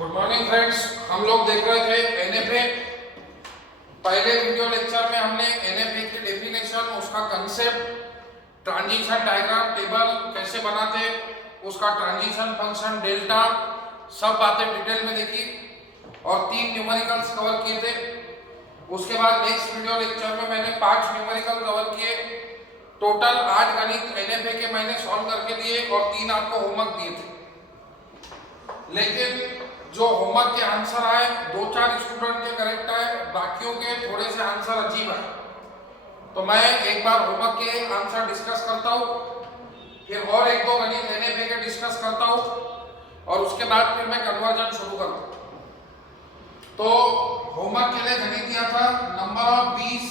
Good morning friends. हम लोग देख रहे थे एनएफए। पहले वीडियो लेक्चर में हमने एनएफए की डेफिनेशन, उसका कंसेप्ट, ट्रांजिशन डायग्राम टेबल कैसे बनाते, उसका ट्रांजिशन फंक्शन डेल्टा, सब बातें डिटेल में देखी और 3 न्यूमेरिकल्स कवर किए थे। उसके बाद नेक्स्ट वीडियो लेक्चर में मैंने 5 न्यूमेरिकल कवर किए। टोटल 8 गणित एनएफए के मैंने सॉल्व करके दिए और 3 आपको होमवर्क दिए थे। लेकिन जो होमवर्क के आंसर आए 2-4 स्टूडेंट के करेक्ट आए, बाकियों के थोड़े से आंसर अजीब आए। तो मैं एक बार होमवर्क के आंसर डिस्कस करता हूँ, फिर और 1-2 गणित एनएफए के डिस्कस करता हूँ और उसके बाद फिर मैं कन्वर्जन शुरू करता हूँ। तो होमवर्क के लिए गणित दिया था, नंबर ऑफ बीज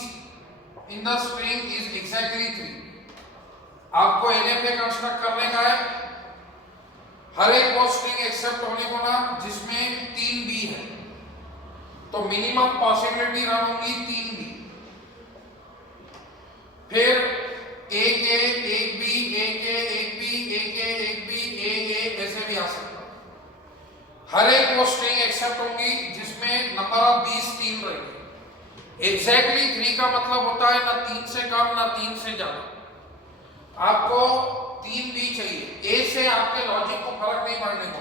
in the string is exactly 3। आपको एनएफए कंस्ट्रक्ट करने का है। हर एक वो स्ट्रिंग एक्सेप्ट होने को ना जिसमें 3 बी है, तो मिनिमम पॉसिबिलिटी रन होगी 3 बी। फिर एक ए, एक बी, एक ए, एक बी, एक ए, एक बी, ए ऐसे भी आ सकता है। हर एक वो स्ट्रिंग एक्सेप्ट होगी जिसमें नंबर ऑफ बीज 3 रहेगी। एग्जैक्टली 3 का मतलब होता है ना 3 से कम ना 3 से ज्यादा। आपको 3 बी चाहिए। ए से आपके लॉजिक को फर्क नहीं पड़ने को।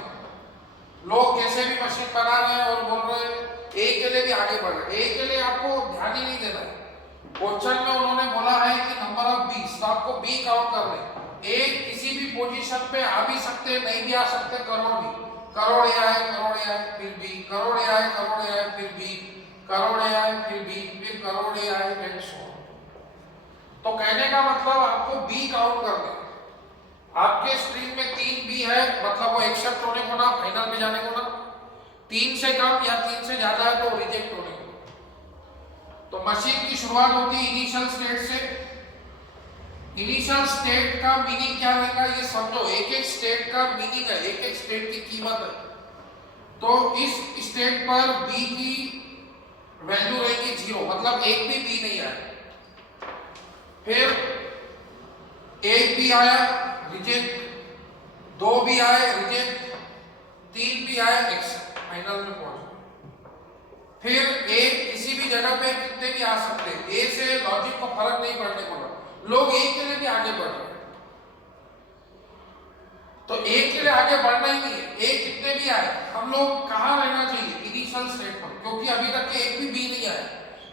लोग कैसे भी मशीन बना रहे हैं और बोल रहे हैं ए के लिए भी आगे बढ़ रहे। ए के लिए आपको ध्यान ही नहीं देना है। क्वेश्चन में उन्होंने बोला है कि नंबर ऑफ बी, तो आपको बी काउंट कर ले। ए किसी भी पोजीशन पे आ भी सकते, नहीं भी आ सकते। करोड़ भी, करोड़ ए आए फिर बी, करोड़ ए आए फिर बी, करोड़ ए आए फिर बी, फिर करोड़ ए आए एंड सो ऑन। तो कहने का मतलब आपको बी काउंट कर ले। आपके स्ट्रिंग में 3 बी है, मतलब वो एक्सेप्ट होने को ना, फाइनल में जाने को ना। 3 से कम या 3 से ज्यादा है तो रिजेक्ट होने को। तो मशीन की शुरुआत होती है इनिशियल स्टेट से। इनिशियल स्टेट का मीनिंग क्या रहेगा ये समझो। एक एक स्टेट का मीनिंग है, एक एक स्टेट की कीमत है। तो इस स्टेट पर बी की वैल्यू रहेगी 0, मतलब एक भी बी नहीं आया। फिर एक भी आया रिजेक्ट, 2 भी आए रिजेक्ट, 3 भी आए एक्सेप्ट, फाइनल में पहुंच गए। फिर ए किसी भी जगह पे कितने भी आ सकते हैं। ए से लॉजिक को फर्क नहीं पड़ने को। लोग ए के लिए भी आगे बढ़ रहे हैं, तो ए के लिए आगे बढ़ना ही नहीं है। ए कितने भी आए, हम लोग कहां रहना चाहिए, इनिशियल स्टेट पर, क्योंकि अभी तक के एक भी बी नहीं आया।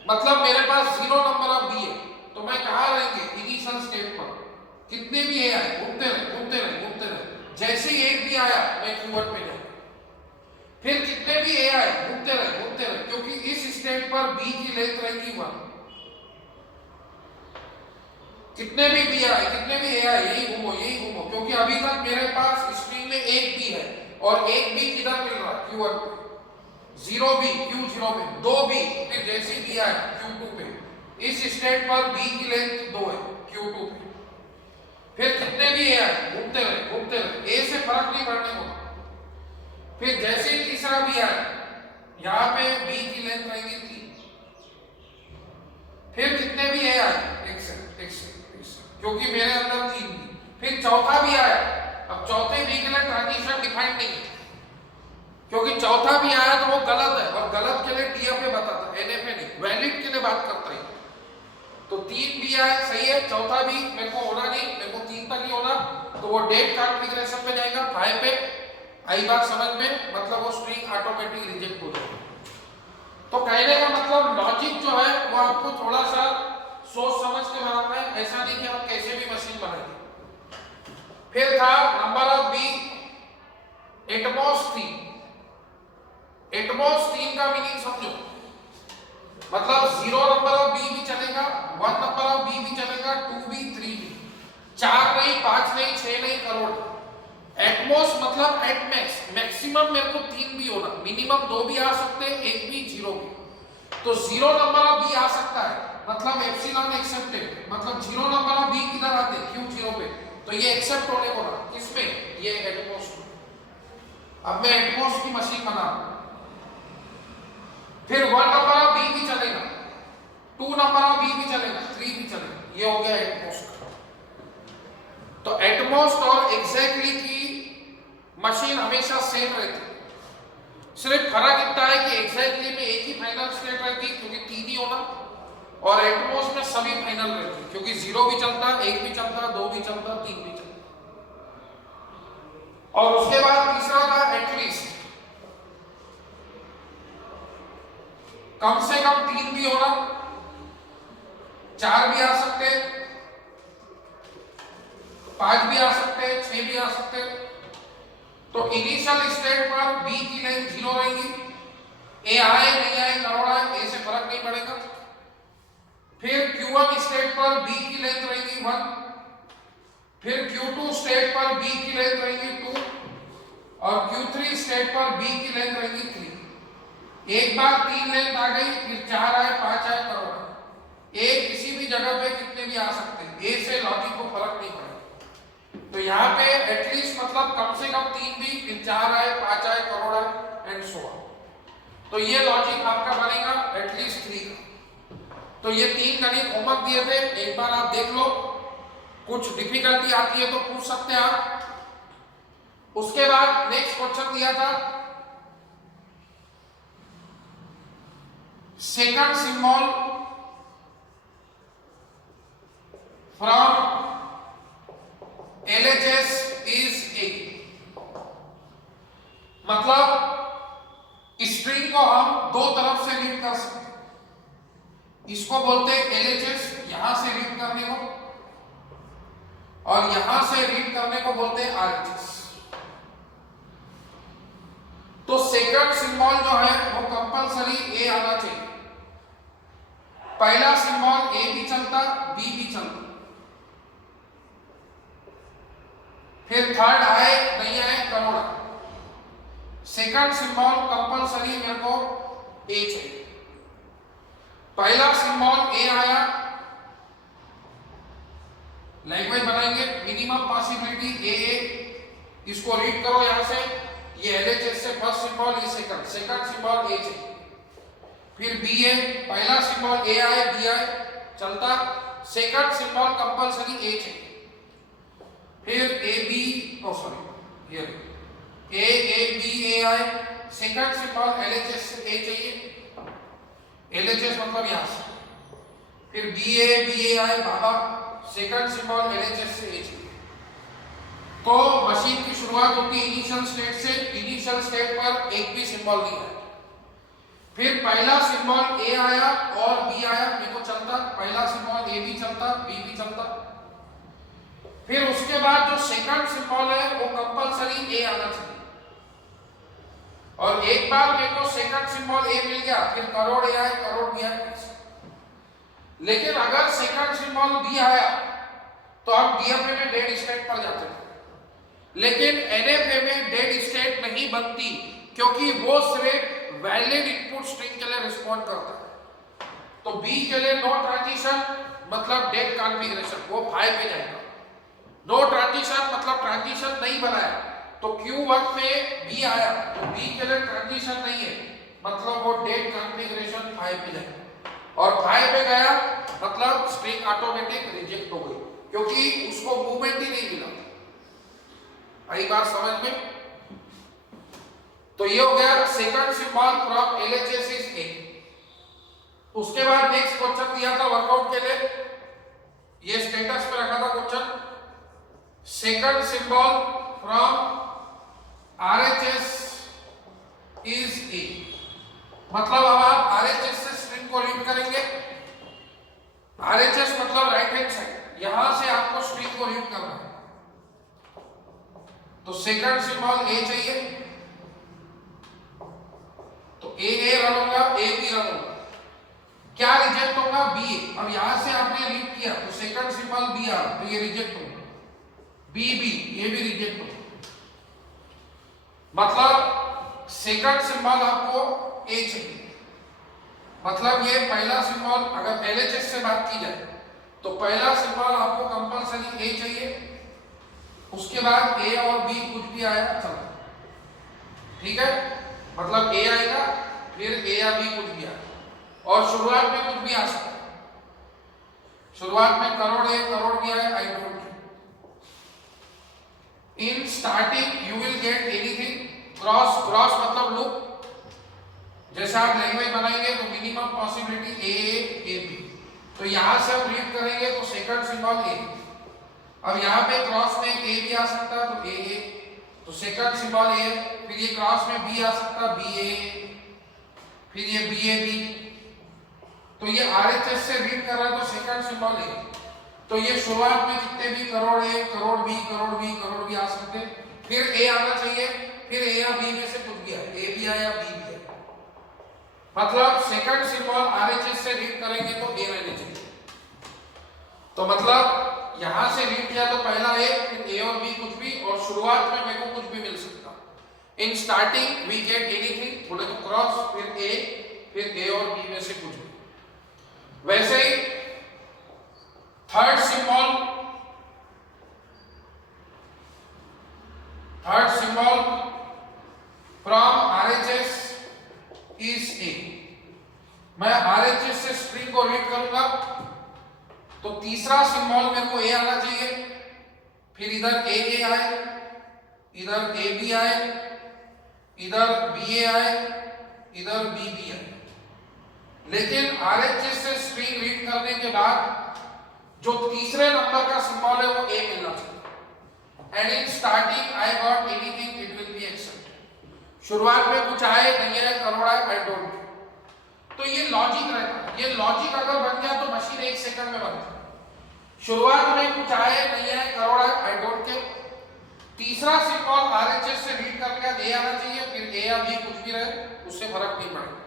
मतलब मेरे पास 0 नंबर ऑफ बी है, तो मैं कहां रहेंगे, इनिशियल स्टेट पर। कितने भी ए आए, घूमते रहे घूमते रहे घूमते रहे। जैसे ही एक भी आया मैं Q1 पे जाऊंगा। फिर कितने भी ए आए, घूमते रहे, क्योंकि इस स्टेट पर बी की लेंथ रहेगी 1। कितने भी बी आए, कितने भी ए आए, यही घूमो, क्योंकि अभी तक मेरे पास स्ट्रिंग में एक बी है और एक बी किधर मिल रहा है, Q1 पे। 0 बी Q0 पे, 2 बी, फिर जैसे बी आए Q2 पे। इस स्टेट पर बी की लेंथ 2 है Q2 पे। फिर कितने भी ए आए, घूमते रहे, ए से फर्क नहीं पड़ने को। फिर जैसे ही तीसरा भी आए, यहां पे बी की लेंथ रहेगी 3। फिर कितने भी ए आए, क्योंकि मेरे अंदर 3 बी। फिर चौथा भी आया। अब चौथे बी के लिए ट्रांजिशन डिफाइंड नहीं है, क्योंकि चौथा भी आया तो वो गलत है, और गलत के लिए डीएफए बताता है, एनएफए नहीं, वैलिड के लिए बात करता है। तो 3 भी आए, सही है। चौथा भी मेरे को होना नहीं, मेरे को 3 तक ही होना, तो वो डेट कॉन्फ़िगरेशन पे जाएगा 5 पे। आई बात समझ में, मतलब वो स्ट्रिंग ऑटोमेटिक रिजेक्ट हो जाएगी। तो कहने का मतलब लॉजिक जो है वो आपको थोड़ा सा सोच समझ के बनाना है, ऐसा नहीं कि हम कैसे भी मशीन बनाएंगे। फिर था number of B atoms 3। Atoms 3 का मीनिंग समझो, मतलब 0 नंबर ऑफ बी भी चलेगा, 1 नंबर ऑफ बी भी चलेगा, 2 भी, 3 भी, 4 नहीं, 5 नहीं, 6 नहीं, करोड़। एटमॉस मतलब एट मैक्स, मैक्सिमम मेरे को 3 भी होना, मिनिमम 2 भी आ सकते हैं, 1 भी, 0 भी। तो 0 नंबर ऑफ बी आ सकता है, मतलब एप्सिलॉन एक्सेप्टेड, मतलब 0 नंबर ऑफ बी किधर आते, Q0 पे, तो ये एक्सेप्ट होने को ना, किसमें, ये एटमॉस में। अब मैं एटमॉस की मशीन बना रहा हूं। फिर 1 नंबर ऑफ बी भी चलेगा, 2 नंबर ऑफ बी भी चलेगा, 3 भी चलेगा। ये हो गया एटमॉस का। तो एटमॉस और एग्जैक्टली की मशीन हमेशा सेम रहती है। सिर्फ फर्क इतना है कि एक्सैक्टली में एक ही फाइनल स्टेट रहती क्योंकि 3 ही होना, और एटमॉस में सभी फाइनल रहती क्योंकि 0 भी चलता, 1 भी चलता, 2 भी चलता, 3 भी चलता। और उसके बाद तीसरा था एटलीस्ट, कम से कम 3 भी होना, 4 भी आ सकते, 5 भी आ सकते, 6 भी आ सकते। तो इनिशियल स्टेट पर बी की लेंथ 0 रहेगी, ए आए नहीं आए करोड़ आए ए से फर्क नहीं पड़ेगा। फिर Q1 स्टेट पर बी की लेंथ रहेगी 1, फिर Q2 स्टेट पर बी की लेंथ रहेगी 2, और Q3 स्टेट पर बी की लेंथ रहेगी 3। एक बार 3 लेंथ आ गई, फिर 4 आए, 5 आए, करोड़ आए। ए किसी भी जगह पे कितने भी आ सकते हैं, ए से लॉजिक को फर्क नहीं पड़ेगा। तो यहाँ पे एटलीस्ट मतलब कम से कम 3 भी, फिर 4 आए, 5 आए, करोड़ आए एंड सो ऑन। तो ये लॉजिक आपका बनेगा एटलीस्ट 3 का। तो ये 3 गणित होमवर्क दिए थे, एक बार आप देख लो, कुछ डिफिकल्टी आती है तो पूछ सकते हैं आप। उसके बाद नेक्स्ट क्वेश्चन दिया था second symbol from LHS is A। मतलब स्ट्रिंग को हम दो तरफ से रीड कर सकते हैं। इसको बोलते हैं LHS, यहां से रीड करने को, और यहां से रीड करने को बोलते हैं RHS। तो सेकंड सिंबल जो है वो कंपलसरी A आना चाहिए। पहला सिंबल A भी चलता, B भी चलता, फिर थर्ड आए नहीं आए करोड़। सेकंड सिंबल कंपलसरी मेरे को A चाहिए। पहला सिंबल A आया, लैंग्वेज बनाएंगे मिनिमम पॉसिबिलिटी A। इसको रीड करो यहां से, ये LHS से फर्स्ट सिंबल, ये सेकंड सिंबल A चाहिए। फिर B है, पहला सिंबल A आए, B आए चलता, सेकंड सिंबल कंपलसरी A चाहिए। फिर AB, सॉरी ये A आए, सेकंड सिंबल LHS से A चाहिए, LHS मतलब यहां से। फिर BA आए बाबा, सेकंड सिंबल LHS से A चाहिए। तो मशीन की शुरुआत होती है इनिशियल स्टेट से, इनिशियल स्टेट पर एक भी सिंबल नहीं है। फिर पहला सिंबल A आया और B आया, देखो चलता, पहला सिंबल A भी चलता, B भी चलता। फिर उसके बाद जो सेकंड सिंबल है वो कंपलसरी A आना चाहिए। और एक बार मेरे को सेकंड सिंबल A मिल गया, फिर करोड़ A आए, करोड़ B आए। लेकिन अगर सेकंड सिंबल B आया तो हम DFA में डेड स्टेट पर जाते हैं, लेकिन NFA में डेड स्टेट नहीं बनती, क्योंकि वो सिर्फ वैलिड इनपुट स्ट्रिंग के लिए रिस्पॉन्ड करता है। तो B के लिए नो ट्रांजिशन मतलब डेड कॉन्फ़िगरेशन, वो 5 पे जाएगा। नो ट्रांजिशन मतलब ट्रांजिशन नहीं बनाया, तो Q1 में B आया तो B के लिए ट्रांजिशन नहीं है, मतलब वो डेड कॉन्फ़िगरेशन 5 पे जाएगा। और 5 पे गया मतलब स्ट्रिंग ऑटोमेटिक रिजेक्ट हो गई, क्योंकि उसको मूवमेंट ही नहीं मिला। आई बात समझ में? तो ये हो गया second symbol from LHS is A। उसके बाद नेक्स्ट क्वेश्चन दिया था वर्कआउट के लिए, ये स्टेटस पे रखा था question, second symbol from RHS is A। मतलब अब आप RHS से स्ट्रिंग को रीड करेंगे। RHS मतलब राइट हैंड साइड, यहां से आपको स्ट्रिंग को रीड करना है। तो सेकंड सिंबल A चाहिए, तो A रन होगा, A भी रन होगा। क्या रिजेक्ट होगा? B। अब यहां से आपने रीड किया तो सेकंड सिंबल B आ, तो ये रिजेक्ट होगा। B, ये भी रिजेक्ट होगा। मतलब सेकंड सिंबल आपको A चाहिए। मतलब ये पहला सिंबल, अगर LHS से बात की जाए तो पहला सिंबल आपको कंपलसरी A चाहिए। उसके बाद A और B कुछ भी आया चलो, ठीक है, मतलब A आएगा, फिर A या B कुछ भी आएगा, और शुरुआत में कुछ भी आ सकता है। शुरुआत में करोड़ A करोड़ भी आए, I don't care. In starting you will get anything, cross मतलब लूप, जैसे आप लैंग्वेज बनाएंगे तो मिनिमम पॉसिबिलिटी ए बी, तो यहां से हम रीड करेंगे तो सेकंड सिंबल ए। अब यहाँ पे क्रॉस में ए भी आ सकता है तो ए, तो सेकंड सिंबल ए। फिर ये क्रॉस में बी आ सकता है बी ए, फिर ये बी ए बी। तो ये आरएचएस से रीड कर रहा है तो सेकंड सिंबल ए। तो ये शुरुआत में जितने भी करोड़ ए, करोड़ बी, करोड़ बी, करोड़ बी आ सकते हैं। फिर ए आना चाहिए, फिर ए या बी में से कुछ भी आए, ए भी आए या बी भी आए। मतलब सेकंड सिंबल आरएचएस से रीड करेंगे तो ए रहने चाहिए। तो मतलब यहां से रीड किया तो पहला ए, फिर ए और बी कुछ भी, और शुरुआत में मेरे को कुछ भी मिल सकता। In starting we get anything, बोले तो क्रॉस, फिर ए, फिर ए और बी में से कुछ भी। वैसे ही third symbol from RHS is A. मैं आरएचएस से स्ट्रिंग को रीड करूंगा तो तीसरा सिंबल मेरे को ए आना चाहिए, फिर इधर ए आए, इधर ए बी आए, इधर बी ए आए, इधर बी बी आए। लेकिन आरएचएस से स्ट्रिंग रीड करने के बाद जो तीसरे नंबर का सिंबल है वो ए मिलना चाहिए। And in starting I got anything it will be accepted. शुरुआत में कुछ आए नहीं आए, करोड़ आए, आई डोंट केयर। तो ये लॉजिक रहता है। ये लॉजिक अगर बन गया तो मशीन 1 सेकंड में बनती है। शुरुआत में कुछ आए नहीं आए, करोड़ आए, आई डोंट केयर। तीसरा सिंबल आरएचएस से रीड करके ए आना चाहिए, फिर ए या बी कुछ भी रहे उससे फर्क नहीं पड़ेगा।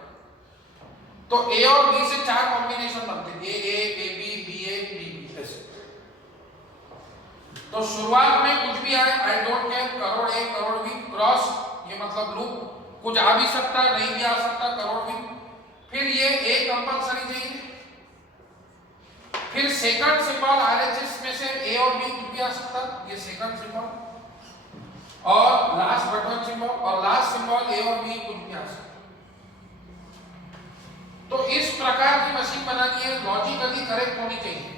तो ए और बी से 4 कॉम्बिनेशन बनते हैं, A B, B A, B B ऐसे। तो शुरुआत में कुछ भी आए, आई डोंट केयर, करोड़ ए, करोड़ बी, क्रॉस, ये मतलब लूप, कुछ आ भी सकता है नहीं भी आ सकता, करोड़ बी। फिर ये ए कंपलसरी चाहिए। फिर सेकंड सिंबल आरएचएस में से ए और बी कुछ भी आ सकता, ये सेकंड सिंबल, और लास्ट बटन सिंबल, और लास्ट सिंबल ए और बी कुछ भी आ सकता। तो इस प्रकार की मशीन बनानी है, लॉजिकली करेक्ट होनी चाहिए।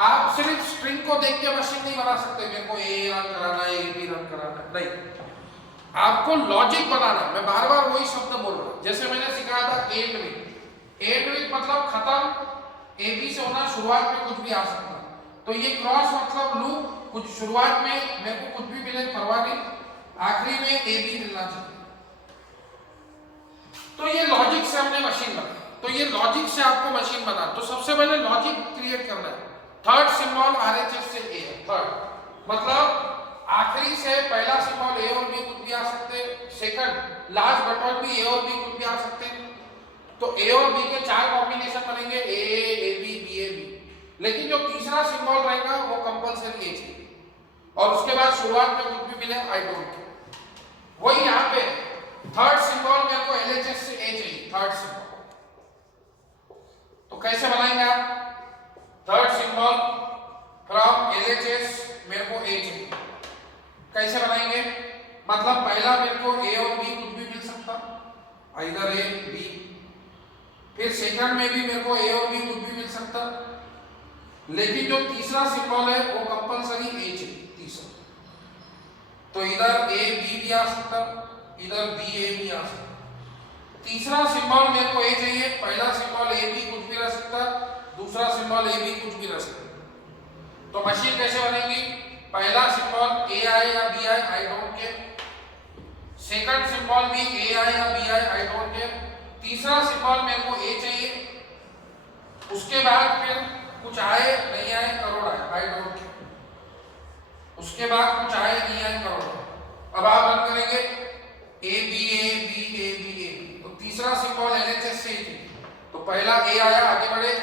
आप सिर्फ स्ट्रिंग को देख के मशीन नहीं बना सकते, मेरे को ए रन कराना है, ए बी रन कराना है, नहीं। आपको लॉजिक बनाना। मैं बार बार वही शब्द बोल रहा हूं, जैसे मैंने सिखाया था एंड विथ। एंड विथ मतलब खत्म, ए बी से होना, शुरुआत में कुछ भी आ सकता। तो ये क्रॉस मतलब लूप, कुछ शुरुआत में मेरे को कुछ भी मिले परवाह नहीं, आखिरी में ए बी मिलना चाहिए। तो ये लॉजिक से हमने मशीन बनाई। तो ये लॉजिक से आपको मशीन बना, तो सबसे पहले लॉजिक क्रिएट करना है। थर्ड सिंबल आरएचएस से ए, थर्ड मतलब आखिरी से पहला सिंबल ए और बी कुछ भी आ सकते, सेकंड लास्ट बटन भी ए और बी कुछ भी आ सकते। तो ए और बी के 4 कॉम्बिनेशन बनेंगे, A B, B A B. लेकिन जो तीसरा सिंबल रहेगा वो कंपलसरी ए चाहिए, और उसके बाद शुरुआत में कुछ भी मिले, आई डोंट केयर। वही यहाँ पे थर्ड सिंबल मेरे को एलएचएस से ए चाहिए, थर्ड सिंबल। तो कैसे बनाएंगे आप? थर्ड सिंबल फ्रॉम एलएचएस मेरे को ए चाहिए, कैसे बनाएंगे? मतलब पहला मेरे को ए और बी कुछ भी मिल सकता, इधर ए बी। फिर सेकंड में भी मेरे को ए और बी कुछ भी मिल सकता, लेकिन जो तीसरा सिंबल है वो कंपलसरी ए चाहिए, तीसरा। तो इधर ए बी भी आ सकता, इधर बी ए भी आ सकता। तीसरा सिंबल मेरे को ए चाहिए, पहला सिंबल ए बी कुछ भी रह सकता, दूसरा सिंबल ए बी कुछ भी रह सकता। तो मशीन कैसे बनेगी? पहला सिंबल ए आए या बी आए, I don't care. Second symbol भी ए आए या बी आए, आई डोंट केयर। तीसरा सिंबल मेरे को ए चाहिए, उसके बाद फिर कुछ आए नहीं आए, करोड़ आए, आई डोंट केयर। उसके बाद कुछ आए नहीं आए, करोड़ आए। अब आप रन करेंगे A B A B A B A, तो तीसरा सिंबल एलएचएस से ही। तो पहला ए आया, आगे बढ़े,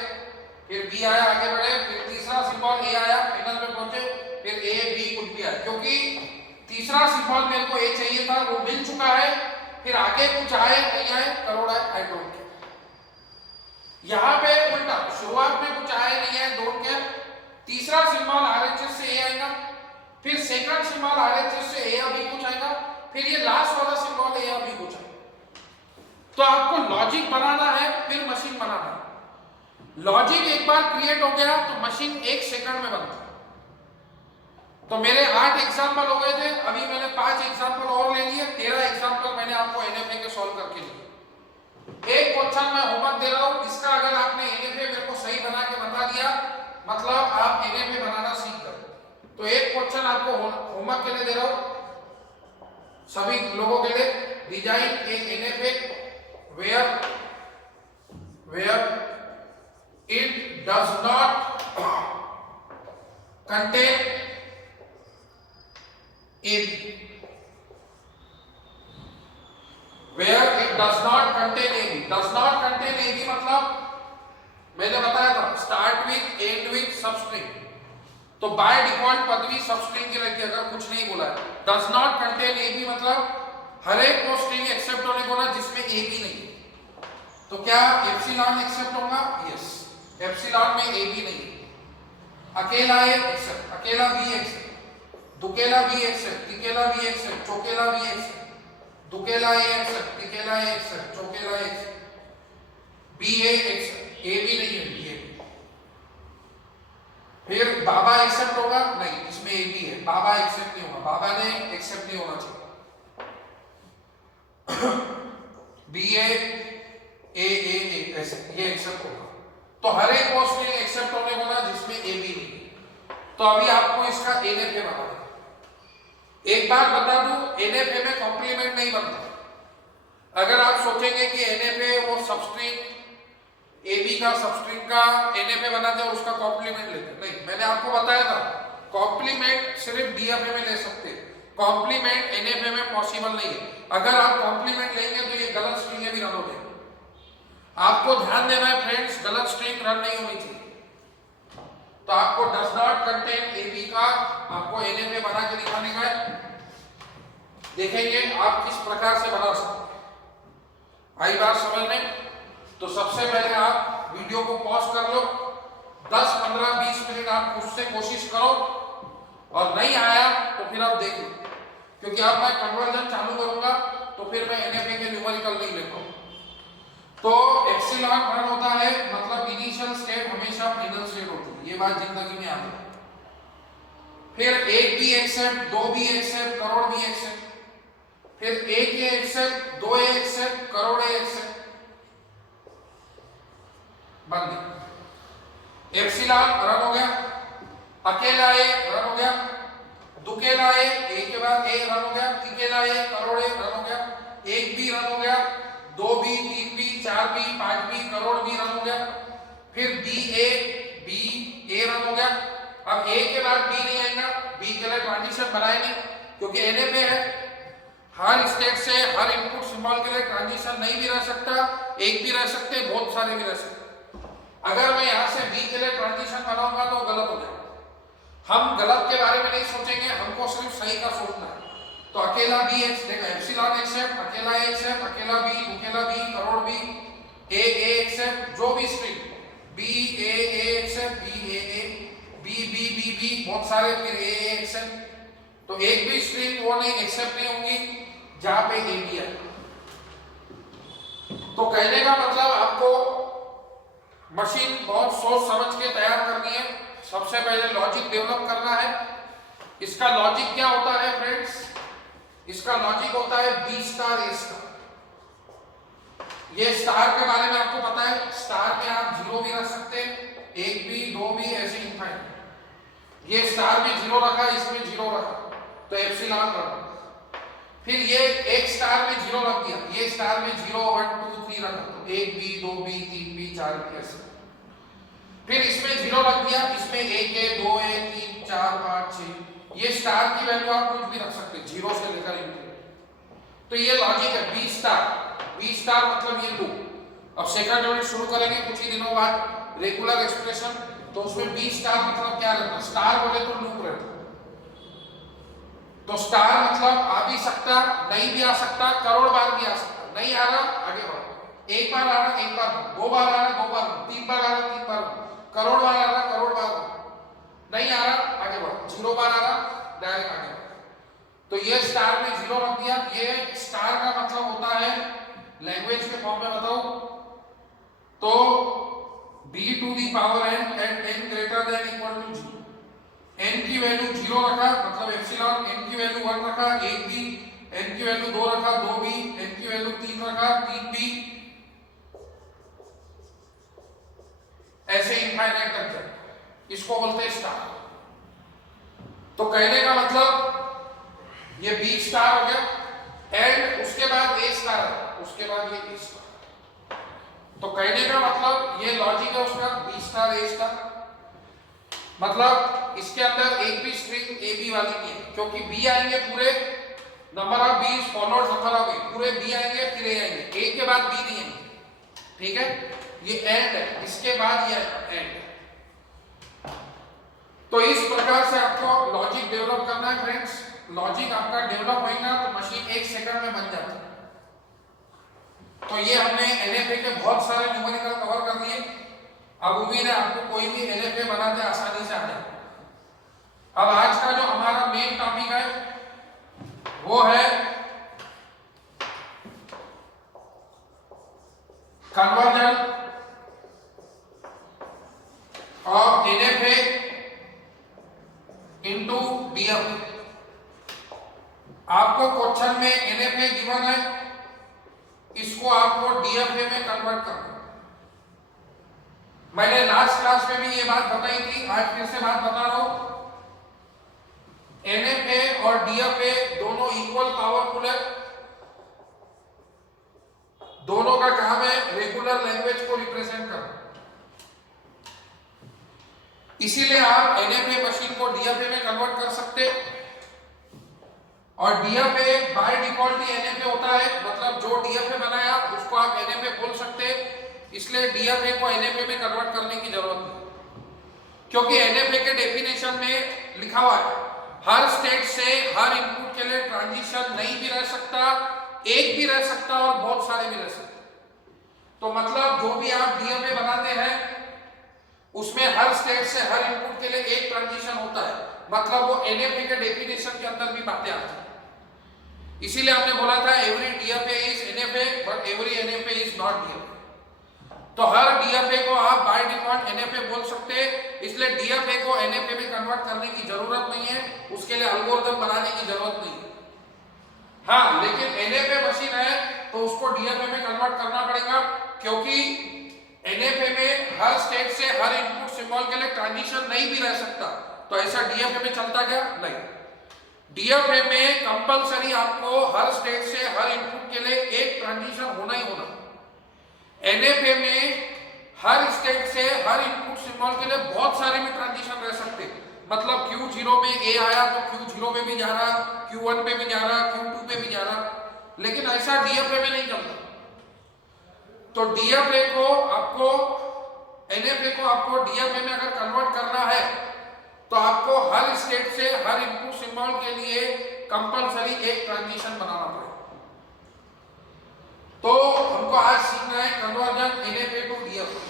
फिर बी आया, आगे बढ़े, फिर तीसरा सिंबल ए आया, फाइनल पे पहुंचे, फिर ए बी कुछ भी आया, क्योंकि तीसरा सिंबल मेरे को ए चाहिए था, वो मिल चुका है। फिर आगे कुछ आए नहीं आए, करोड़ आए, आई डोंट केयर। यहाँ पे उल्टा, शुरुआत में कुछ आए नहीं आए, डोंट केयर। तीसरा सिंबल आरएचएस से ए आएगा, फिर सेकंड सिंबल आरएचएस से ए या बी कुछ आएगा, फिर ये लास्ट वाला सिंबल ए या बी कुछ आएगा। तो आपको लॉजिक बनाना है, फिर मशीन बनाना है। लॉजिक एक बार क्रिएट हो गया तो मशीन 1 सेकंड में बनती है। तो मेरे 8 एग्जाम्पल हो गए थे, अभी मैंने 5 एग्जाम्पल और ले लिए, 13 एग्जाम्पल मैंने आपको एनएफए के सॉल्व करके दिए। एक क्वेश्चन मैं होमवर्क दे रहा हूं, इसका अगर आपने NFA मेरे को सही बना के बता दिया मतलब आप NFA बनाना सीख गए। तो एक क्वेश्चन आपको होमवर्क के लिए दे रहा हूं सभी लोगों के लिए, design A NFA where it does not contain AB, where it does not contain AB, does not contain AB मतलब मैंने बताया था start with and with substring, तो बाय डिफॉल्ट पदवी सबस्ट्रिंग की रहती है अगर कुछ नहीं बोला है। डज नॉट कंटेन AB मतलब हर एक वो स्ट्रिंग एक्सेप्ट होने को ना जिसमें AB नहीं है। तो क्या एप्सिलॉन एक्सेप्ट होगा? यस, एप्सिलॉन में AB नहीं है। अकेला A एक्सेप्ट, अकेला B एक्सेप्ट, दुकेला B एक्सेप्ट, तिकेला B एक्सेप्ट, चौकेला B एक्सेप्ट, दुकेला A एक्सेप्ट, तिकेला A एक्सेप्ट, चौकेला A accept, BA accept, AB नहीं है, BA। फिर बाबा एक्सेप्ट होगा? नहीं, इसमें AB है, बाबा एक्सेप्ट नहीं होगा, बाबा ने एक्सेप्ट नहीं होना चाहिए। BA A ऐसे ये एक्सेप्ट होगा। तो हर एक वो स्ट्रिंग एक्सेप्ट होने को ना जिसमें AB नहीं है। तो अभी आपको इसका NFA बता दें। एक बात बता दूं, NFA में कॉम्प्लीमेंट नहीं बनता। अगर आप सोचेंगे कि NFA वो सबस्ट्रिंग AB का सबस्ट्रिंग का NFA बनाते और उसका कॉम्प्लीमेंट लेते, नहीं, मैंने आपको बताया था कॉम्प्लीमेंट सिर्फ DFA में ले सकते हैं, कॉम्प्लीमेंट NFA में पॉसिबल नहीं है। अगर आप कॉम्प्लीमेंट लेंगे तो ये गलत स्ट्रिंग भी रन हो जाएगी। आपको ध्यान देना है फ्रेंड्स, गलत स्ट्रिंग रन नहीं होनी चाहिए। तो आपको डज नॉट कंटेन AB का आपको NFA बना के दिखाने का है, देखेंगे आप किस प्रकार से बना सकते हैं। आई बात समझ में? तो सबसे पहले आप वीडियो को पॉज कर लो, 10, 15, 20 मिनट आप खुद से कोशिश करो और नहीं आया तो फिर आप देख लो, क्योंकि अब मैं कन्वर्जन चालू करूंगा तो फिर मैं NFA के न्यूमेरिकल नहीं ले पाऊंगा। तो एप्सिलॉन रन होता है मतलब इनिशियल स्टेट हमेशा फाइनल स्टेट होती है, ये बात जिंदगी में आती है। फिर एक भी एक्सेप्ट, दो भी एक्सेप्ट, करोड़ भी एक्सेप्ट, फिर एक ए एक्सेप्ट, दो ए एक्सेप्ट, करोड़ ए एक्सेप्ट, बन गया। एप्सिलॉन रन हो गया, अकेला ए रन हो गया, दुकेला ए के बाद ए रन हो गया, तिकेला ए, करोड़ ए रन हो गया, एक भी रन हो गया, दो भी, तीन भी, चार भी, पांच भी, करोड़ भी रन हो गया। फिर बी ए रन हो गया। अब ए के बाद बी नहीं आएगा, बी के लिए ट्रांजिशन बनाए नहीं क्योंकि NFA है, हर स्टेट से हर इनपुट सिंबल के लिए ट्रांजिशन नहीं भी रह सकता, एक भी रह सकते, बहुत सारे भी रह सकते। अगर मैं यहां से बी के लिए ट्रांजिशन बनाऊंगा तो गलत हो जाएगा। हम गलत के बारे में नहीं सोचेंगे, हमको सिर्फ सही का सोचना है। तो अकेला बी एप्सिलॉन एक्सेप्ट, अकेला ए एक्सेप्ट, अकेला बी, दुकेला बी, करोड़ बी, ए एक्सेप्ट, जो भी string b a accept, b A b बहुत सारे, फिर ए एक्सेप्ट। तो एक भी स्ट्रिंग वो नहीं एक्सेप्ट नहीं होंगी जहां पे ए बी है। तो कहने का मतलब आपको मशीन बहुत सोच समझ के तैयार करनी है। सबसे पहले लॉजिक डेवलप करना है। इसका लॉजिक क्या होता है फ्रेंड्स? इसका लॉजिक होता है बी स्टार ए स्टार। ये स्टार के बारे में आपको पता है, स्टार में आप जीरो भी रख सकते हैं, एक भी, दो भी, ऐसे इनफाइनाइट। ये स्टार में जीरो रखा, इसमें जीरो रखा, तो एप्सिलॉन रखा। फिर ये एक स्टार में जीरो रख दिया, ये स्टार में 0, 1, 2, 3 रखा, तो एक बी, दो बी, तीन बी, चार बी, ऐसे। फिर इसमें जीरो रख दिया, इसमें एक है, दो है, 3, 4, 5, 6। ये स्टार की वैल्यू आप कुछ भी रख सकते हैं, जीरो से लेकर इनफिनिटी। तो ये लॉजिक है बी स्टार मतलब ये लूप। अब सेकंड यूनिट शुरू करेंगे कुछ ही दिनों बाद, रेगुलर एक्सप्रेशन, तो उसमें बी स्टार मतलब क्या रहता? स्टार बोले तो लूप रहता। तो स्टार मतलब आ भी सकता, नहीं भी आ सकता, करोड़ बार भी आ सकता। नहीं आ रहा, आगे बढ़ो, एक बार आ रहा, एक बार, दो बार आ रहा, दो बार, तीन बार आ रहा, तीन बार, करोड़ बार आ रहा, करोड़ बार, नहीं आ रहा, आगे बढ़ो, 0 बार आ रहा, डायरेक्ट आगे बढ़ो। तो ये स्टार में 0 रख दिया। ये स्टार का मतलब होता है, लैंग्वेज के फॉर्म में बताओ तो b to the power n at n greater than equal to 0। n की वैल्यू 0 रखा मतलब एप्सिलॉन, n की वैल्यू 1 रखा, 1 भी, n की वैल्यू 2 रखा, 2 भी, n की वैल्यू 3 रखा, 3 भी, इसको बोलते हैं स्टार। तो कहने का मतलब ये बी स्टार हो गया एंड उसके बाद ए स्टार, उसके बाद ये ए स्टार। तो कहने का मतलब ये लॉजिक है उसका, बी स्टार ए स्टार। मतलब इसके अंदर एक भी स्ट्रिंग ए बी वाली नहीं है, क्योंकि बी आएंगे पूरे, number of B followed number of A, पूरे बी आएंगे फिर ए आएंगे, ए के बाद बी नहीं आएंगे। ठीक है, ये एंड है, इसके बाद ये एंड। तो इस प्रकार से आपको लॉजिक डेवलप करना है फ्रेंड्स। लॉजिक आपका डेवलप होगा तो मशीन 1 सेकंड में बन जाती है। तो ये हमने एनएफए के बहुत सारे न्यूमेरिकल कवर कर दिए। अब उम्मीद है आपको कोई भी एनएफए बनाते आसानी से आ जाए। अब आज का जो हमारा मेन टॉपिक है वो है conversion of NFA into DFA. आपको क्वेश्चन में एनएफए गिवन है, इसको आपको डीएफए में कन्वर्ट करना। मैंने लास्ट क्लास में भी ये बात बताई थी, आज फिर से बात बता रहा हूं। एनएफए और डीएफए दोनों इक्वल पावरफुल है, दोनों का काम है रेगुलर लैंग्वेज को रिप्रेजेंट करना। इसीलिए आप एनएफए मशीन को डीएफए में कन्वर्ट कर सकते, और DFA by default he NFA होता है। मतलब जो डीएफए बनाया उसको आप एनएफए बोल सकते, इसलिए डीएफए को एनएफए में कन्वर्ट करने की जरूरत नहीं, क्योंकि एनएफए के डेफिनेशन में लिखा हुआ है हर स्टेट से हर इनपुट के लिए ट्रांजिशन नहीं भी रह सकता, एक भी रह सकता और बहुत सारे भी रह सकते। तो मतलब जो भी आप डीएफए बनाते हैं उसमें हर स्टेट से हर इनपुट के लिए एक ट्रांजिशन होता है, मतलब वो एनएफए के डेफिनेशन के अंदर भी बातें आती हैं। इसीलिए हमने बोला था every DFA is NFA but every NFA is not DFA. तो हर डीएफए को आप बाय डिफॉल्ट एनएफए बोल सकते हैं, इसलिए डीएफए को एनएफए में कन्वर्ट करने की जरूरत नहीं है, उसके लिए एल्गोरिथम बनाने की जरूरत नहीं है। हाँ, लेकिन एनएफए मशीन है तो उसको डीएफए में कन्वर्ट करना पड़ेगा, क्योंकि एनएफए में हर स्टेट से हर इनपुट सिंबल के लिए ट्रांजिशन नहीं भी रह सकता। तो ऐसा डीएफए में चलता क्या? नहीं। डीएफए में कंपलसरी आपको हर स्टेट से हर इनपुट के लिए एक ट्रांजिशन होना ही होना। एनएफए में हर स्टेट से हर इनपुट सिंबल के लिए बहुत सारे भी ट्रांजिशन रह सकते, मतलब Q0 में ए आया तो Q0 में भी जा रहा, Q1 पे भी जा रहा, Q2 पे भी जा रहा, लेकिन ऐसा डीएफए में नहीं चलता। तो डीएफए को आपको एनएफए को आपको डीएफए में अगर कन्वर्ट करना है तो आपको हर स्टेट से हर इनपुट सिंबल के लिए कंपलसरी एक ट्रांजिशन बनाना पड़ेगा। तो हमको आज सीखना है कन्वर्जन एनएफए टू डीएफए।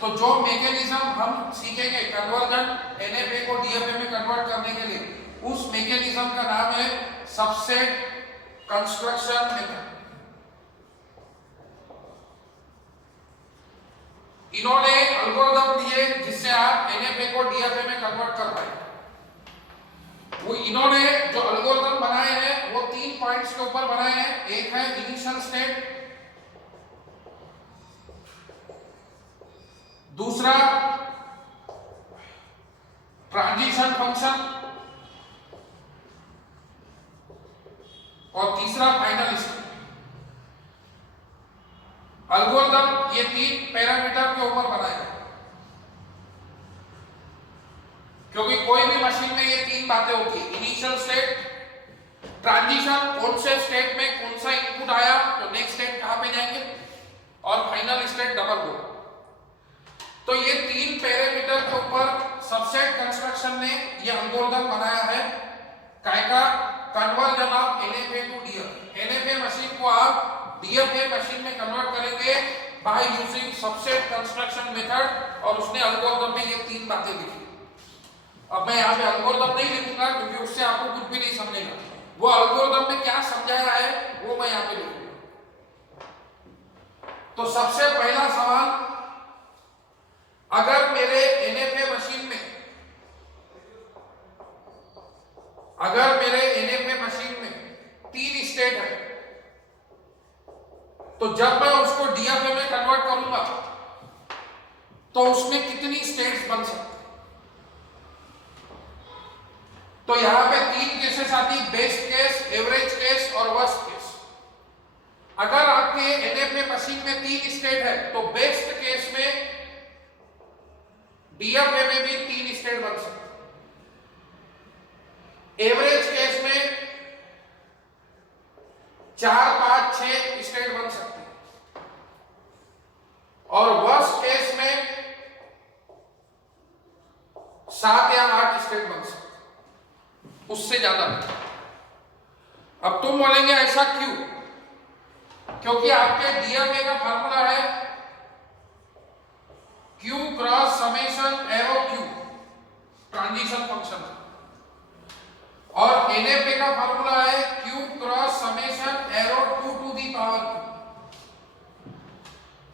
तो जो मैकेनिज्म हम सीखेंगे कन्वर्जन एनएफए को डीएफए में कन्वर्ट करने के लिए, उस मैकेनिज्म का नाम है सबसेट कंस्ट्रक्शन मेथड। इन्होंने एल्गोरिथम दिए जिससे आप एनएफए को डीएफए में कन्वर्ट कर पाए। वो इन्होंने जो एल्गोरिथम बनाए हैं वो 3 पॉइंट्स के ऊपर बनाए हैं। एक है इनिशियल स्टेट, दूसरा ट्रांजिशन फंक्शन, और तीसरा फाइनल स्टेट। एल्गोरिथम ये 3 पैरामीटर के ऊपर बनाए हैं, क्योंकि कोई भी मशीन में ये 3 बातें होती है। इनिशियल स्टेट, ट्रांजिशन, कौन से स्टेट में कौन सा इनपुट आया तो नेक्स्ट स्टेट कहां पे जाएंगे, और फाइनल स्टेट डबल हो। तो ये 3 पैरामीटर के ऊपर सबसेट कंस्ट्रक्शन ने ये एल्गोरिथम बनाया है। काय का? Conversion of NFA to DFA. NFA मशीन को आप डीएफए मशीन में कन्वर्ट करेंगे by using subset construction method, और उसने एल्गोरिथम में ये 3 बातें लिखी। अब मैं यहाँ पे एल्गोरिथम नहीं लिखूंगा क्योंकjक्योंकि उससे आपको कुछ भी नहीं समझेगा। वो एल्गोरिथम में क्या समझाया है वो मैं यहाँ पे लिखूंगा। तो सबसे पहला सवाल, अगर मेरे एनएफए मशीन में 3 स्टेट है, तो जब मैं उसको डीएफए में कन्वर्ट करूंगा तो उसमें कितनी स्टेट्स बन सकती? तो यहां पे 3 केसेस आती, बेस्ट केस, एवरेज केस और वर्स्ट केस। अगर आपके एनएफए मशीन में 3 स्टेट है तो बेस्ट केस में डीएफए में भी 3 स्टेट बन सकते, एवरेज केस में 4, 5, 6 स्टेट बन सकते हैं और वर्स्ट केस में 7 या 8 स्टेट बन सकते, उससे ज्यादा नहीं। अब तुम बोलेंगे ऐसा क्यों? क्योंकि आपके डीएफए का फार्मूला है Q cross summation arrow Q, transition function, और एनएफए का फार्मूला है Q cross summation arrow 2 to the power Q।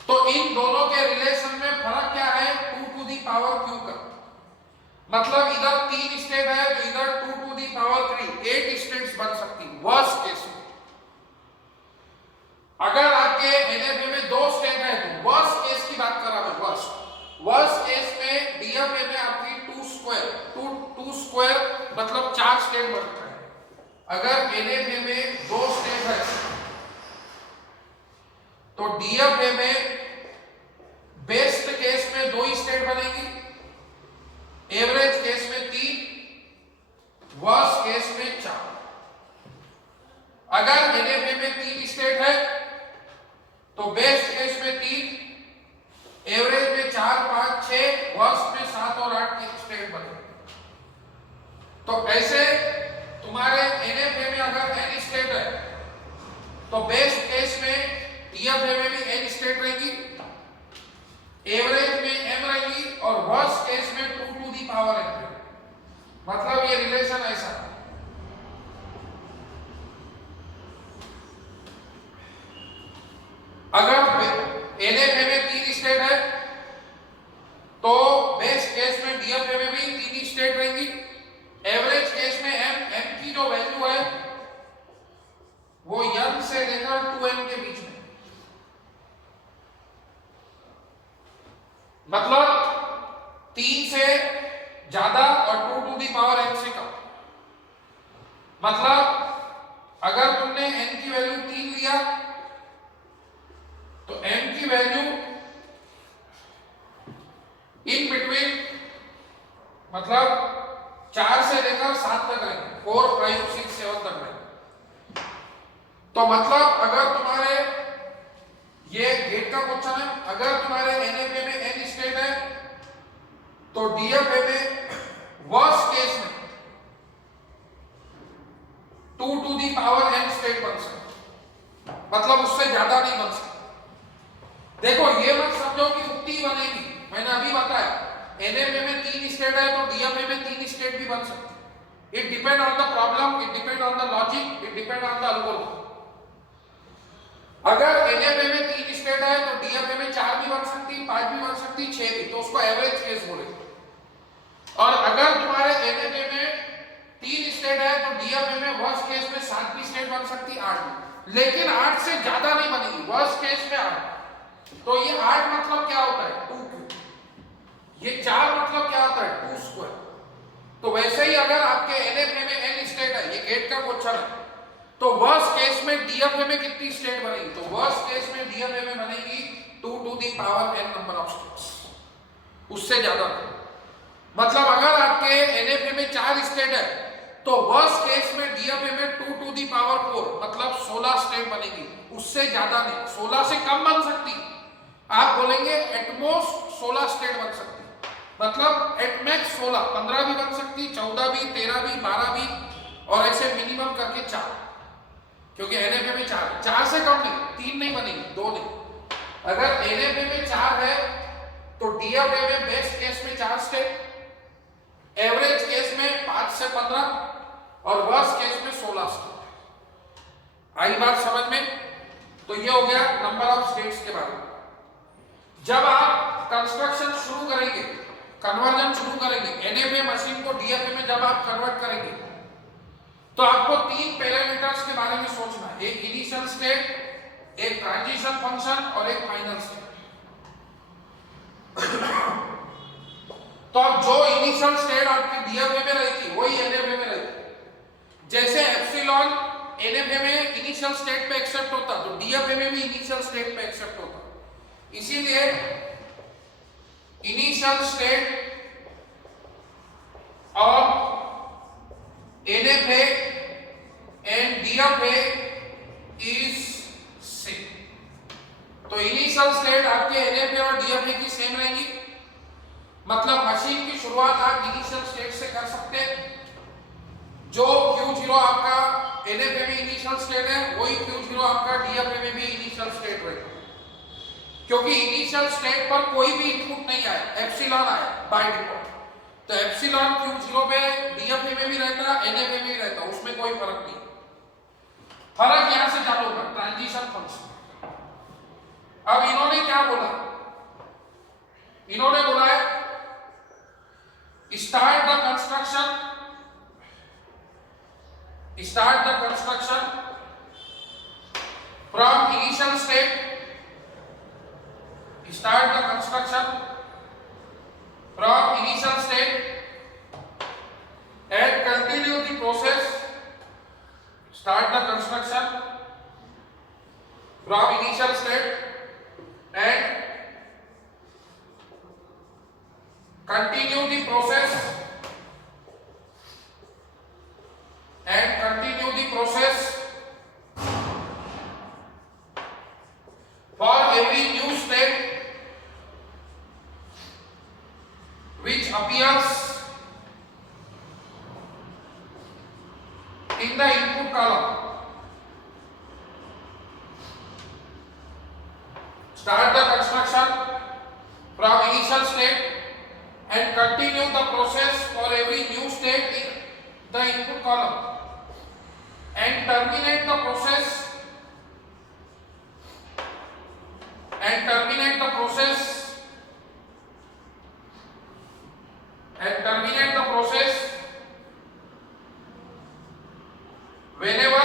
तो इन दोनों के रिलेशन में फर्क क्या है? 2 टू दी पावर Q का मतलब इधर 3 स्टेट है तो इधर 2 टू दी पावर 3, 8 स्टेट्स बन सकती वर्स्ट केस में। अगर आपके एनएफए में 2 स्टेट है तो वर्स्ट केस की बात कर रहा हूं। वर्स्ट केस में डीएफए में आपकी 2 स्क्वायर मतलब 4 स्टेट बनता है। अगर एनएफए में 2 स्टेट है तो डीएफए में बेस्ट केस में 2 स्टेट बनेगी, एवरेज केस में 3, वर्स्ट केस में 4। अगर एनएफए में 3 स्टेट है तो बेस्ट केस में 3, एवरेज में 4, 5, 6, वर्स्ट में 7 और 8 की स्टेट बने। तो ऐसे तुम्हारे एनएफए में अगर n स्टेट है तो बेस्ट केस में डीएफए में भी n स्टेट रहेगी, एवरेज में m रहेगी और वर्स्ट केस में 2 टू दी पावर n। मतलब ये रिलेशन ऐसा है। अगर एनएफए में 3 स्टेट है तो बेस्ट केस में डीएफए में भी 3 स्टेट रहेंगी, एवरेज केस में m की जो वैल्यू है वो n से लेकर 2m के बीच में, मतलब 3 से ज्यादा और 2 टू दी पावर n से कम। मतलब अगर तुमने n की वैल्यू 3 लिया तो m की वैल्यू इन बिटवीन मतलब 4 से लेकर 7 तक रहेंगे, 4, 5, 6, 7 तक रहेंगे। तो मतलब अगर तुम्हारे ये गेट का क्वेश्चन है, अगर तुम्हारे एनएफए में n स्टेट है तो डीएफए में वर्स्ट केस में 2 to the power n state बन सकते, मतलब उससे ज्यादा नहीं बन सकते। देखो ये मत समझो कि उतनी बनेगी, मैंने अभी बताया एनएफए में 3 स्टेट है तो डीएफए में 3 स्टेट भी बन सकते। It depend on the problem, it depend on the logic, it depend on the algorithm. अगर एनएफए में 3 स्टेट है तो डीएफए में 4 भी बन सकती, 5 भी बन सकती, 6 भी, तो उसको एवरेज केस बोलेंगे। और अगर तुम्हारे एनएफए में 3 स्टेट है तो डीएफए में वर्स्ट केस में 7 भी स्टेट बन सकती, 8 भी, लेकिन 8 से ज्यादा नहीं बनेगी, वर्स्ट केस में 8। तो ये 8 मतलब क्या होता है? 2 क्यूब। ये 4 मतलब क्या होता है? 2 स्क्वायर। तो वैसे ही अगर आपके एनएफए में n स्टेट है, ये गेट का क्वेश्चन है, तो वर्स्ट केस में डीएफए में कितनी स्टेट बनेगी? तो वर्स्ट केस में डीएफए में बनेगी 2 to the power n number of states, उससे ज्यादा नहीं। मतलब अगर आपके एनएफए में 4 स्टेट है तो वर्स्ट केस में डीएफए में 2 टू दी पावर 4 मतलब 16 स्टेट बनेगी, उससे ज्यादा नहीं। 16 से कम बन सकती, आप बोलेंगे एटमोस्ट 16 स्टेट बन सकती, मतलब एटमैक्स 16, 15 भी बन सकती, 14 भी, 13 भी, 12 भी, और ऐसे मिनिमम करके 4, क्योंकि एनएफए में 4 से कम नहीं, 3 नहीं बनेगी, 2 नहीं। अगर एनएफए में 4 है तो डीएफए में बेस्ट केस में 4 स्टेट, एवरेज केस में 5 से 15 और वर्स्ट केस में 16 स्टेट। आई बात समझ में? तो ये हो गया नंबर ऑफ स्टेट्स के बारे में। जब आप कंस्ट्रक्शन शुरू करेंगे, कन्वर्जन शुरू करेंगे, एनएफए मशीन को डीएफए में जब आप कन्वर्ट करेंगे तो आपको 3 पैरामीटर्स के बारे में सोचना है, एक इनिशियल स्टेट, एक ट्रांजिशन फंक्शन और एक फाइनल स्टेट। तो अब जो इनिशियल स्टेट आपकी डीएफए में रहेगी वही एनएफए में रहेगी। एप्सिलॉन एनएफए में इनिशियल स्टेट पे एक्सेप्ट होता, तो डीएफए में भी इनिशियल स्टेट पे एक्सेप्ट होता। इसीलिए initial state of NFA and DFA is same. तो इनिशियल स्टेट आपके एनएफए और डीएफए की सेम रहेंगी, मतलब मशीन की शुरुआत आप इनिशियल स्टेट से कर सकते हैं। जो Q0 आपका एनएफए में इनिशियल स्टेट है, वही Q0 आपका डीएफए में भी इनिशियल स्टेट रहेगा, क्योंकि इनिशियल स्टेट पर कोई भी इनपुट नहीं आया, एप्सिलॉन आया बाय डिफॉल्ट। तो एप्सिलॉन Q0 पे डीएफए में भी रहता, एनएफए में भी रहता, उसमें कोई फर्क नहीं। फर्क यहां से चालू होगा ट्रांजिशन फंक्शन। अब इन्होंने क्या बोला, इन्होंने बोला है start the construction from initial state, start the construction from initial state and continue the process, start the construction from initial state and continue the process for every new state which appears in the input column. Start the construction from initial state and continue the process for every new state in the input column and terminate the process whenever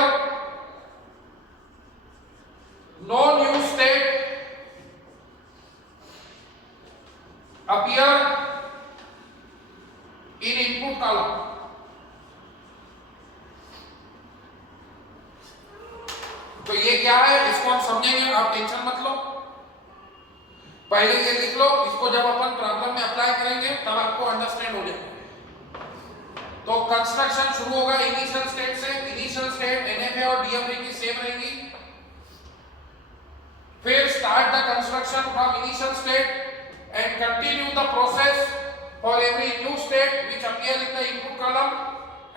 no new state appear in input column. तो ये क्या है, इसको हम समझेंगे, आप tension मत लो। पहले ये लिख लो, इसको जब अपन प्रॉब्लम में अप्लाई करेंगे तब आपको अंडरस्टैंड हो जाएगा। तो कंस्ट्रक्शन शुरू होगा इनिशियल स्टेट से। इनिशियल स्टेट एनएफए और डीएफए की सेम रहेगी। फिर start the construction from initial state and continue the process for every new state which appear in the input column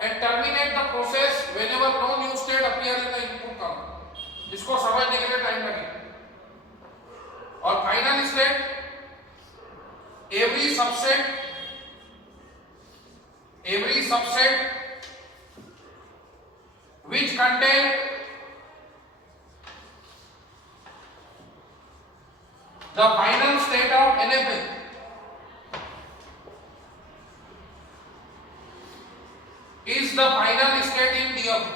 and terminate the process whenever no new state appear in the input column. इसको समझने के लिए time लगेगा। और final state, every subset which contain the final state of NFA is the final state in DFA.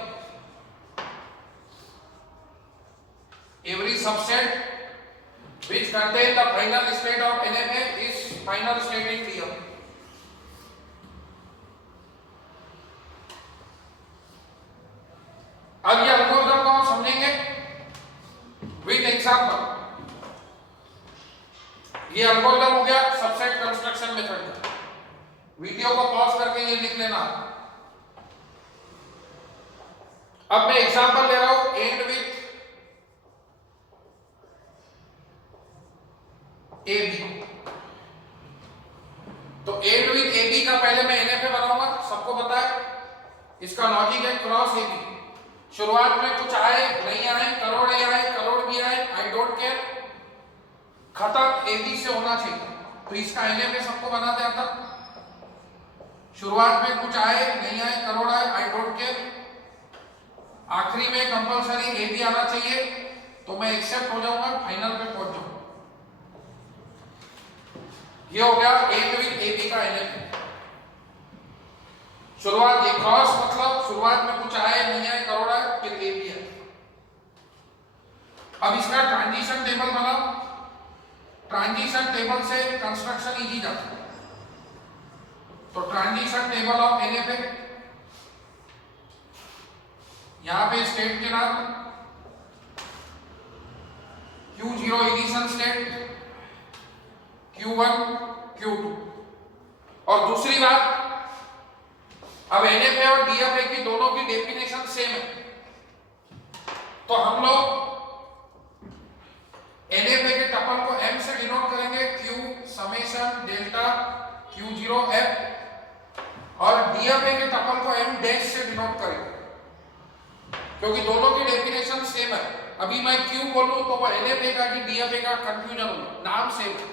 Every subset which contain the final state of NFA is final state in DFA. अब ये algorithm को हम समझेंगे with example. ये algorithm हो गया subset construction method का। Video को पॉज करके ये लिख लेना। अब मैं एग्जांपल ले रहा हूं एंड विथ AB। तो एंड विथ AB का पहले मैं NFA बनाऊंगा, सबको पता है। इसका लॉजिक है क्रॉस AB। शुरुआत में कुछ आए नहीं आए, करोड़ ए आए करोड़ बी आए, आई डोंट केयर, खत्म AB से होना चाहिए। तो इसका NFA सबको बना दिया था। शुरुआत में कुछ आए नहीं आए, करोड़ आए, आई डोंट केयर, आखिरी में कंपलसरी AB आना चाहिए, तो मैं एक्सेप्ट हो जाऊंगा, फाइनल पे पहुंच जाऊंगा। ये हो गया एंड विथ AB का NFA। शुरुआत ये क्रॉस मतलब शुरुआत में कुछ आए नहीं आए, करोड़ आए, फिर AB है। अब इसका ट्रांजिशन टेबल बनाओ। ट्रांजिशन टेबल से कंस्ट्रक्शन इजी जाता है। तो ट्रांजिशन टेबल ऑफ NFA, यहां पे स्टेट के नाम Q0 initial state, Q1, Q2। और दूसरी बात, अब NFA और DFA की दोनों की डेफिनेशन सेम है, तो हम लोग NFA के टपल को M से डिनोट करेंगे, Q summation delta Q0 F, और DFA के टपल को M डैश से डिनोट करेंगे, क्योंकि दोनों की डेफिनेशन सेम है। अभी मैं Q बोलूं तो वो NFA का कि DFA का कंफ्यूजन हो, नाम सेम है।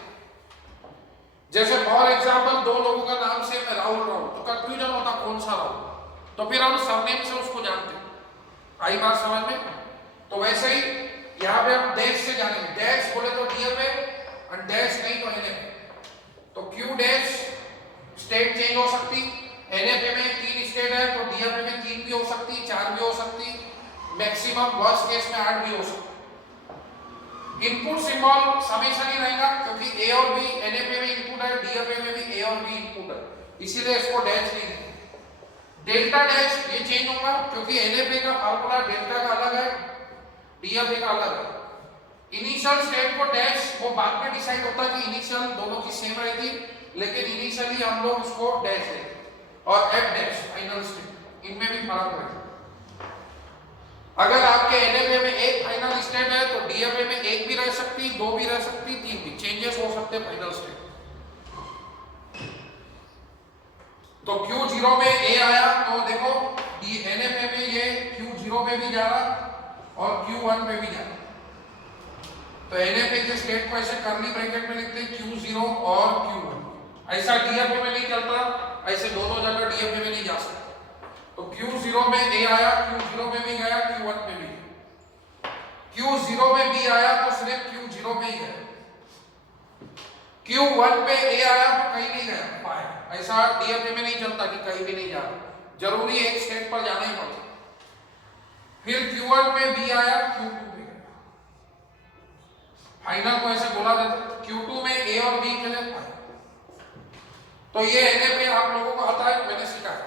जैसे फॉर एग्जांपल दो लोगों का नाम सेम है, राहुल राहुल, तो कंफ्यूजन होता कौन सा राहुल, तो फिर हम सरनेम से उसको जानते हैं। आई बात समझ में? तो वैसे ही यहाँ पे हम डैश से जानेंगे, डैश बोले तो DFA और डैश नहीं तो NFA। तो Q डैश स्टेट चेंज हो सकती, NFA में 3 स्टेट है तो DFA में 3 भी हो सकती, 4 भी हो सकती, मैक्सिमम वर्स्ट केस में 8 भी हो सकती। इनपुट सिंबल समेशन ही रहेगा, क्योंकि A और B NFA में इनपुट है, DFA में भी A और B इनपुट है, इसीलिए इसको डैश नहीं है। डेल्टा डैश ये चेंज होगा, क्योंकि NFA का फार्मूला डेल्टा का अलग है, DFA का अलग है। इनिशियल स्टेट को डैश वो बाद में डिसाइड होता है कि इनिशियल दोनों की सेम रहती, लेकिन इनिशियली हम लोग उसको डैश देंगे। और F डैश फाइनल स्टेट, इनमें भी फर्क है। अगर आपके NFA में एक फाइनल स्टेट है तो DFA में एक भी रह सकती, 2 भी रह सकती, 3 भी, चेंजेस हो सकते फाइनल स्टेट। तो Q0 में A आया तो देखो NFA में ये Q0 में भी जा रहा और Q1 में भी जा रहा, तो NFA के स्टेट को ऐसे कर्ली ब्रैकेट में लिखते हैं Q0 और Q1। ऐसा DFA में नहीं चलता, ऐसे दोनों जगह DFA में नहीं जा सकता। तो Q0 में A आया, Q0 में भी गया, Q1 में भी, Q0 में B आया तो सिर्फ Q0 में ही गया, Q1 पे A आया तो कहीं नहीं गया पाया। ऐसा DFA में नहीं चलता कि कहीं भी नहीं जा रहा, जरूरी एक स्टेट पर जाना ही पड़ता। फिर Q1 में B आया, Q2 में गया, फाइनल को ऐसे बोला जाता। Q2 में A और B के लिए पाया। तो ये NFA आप लोगों को आता है, मैंने सिखाया।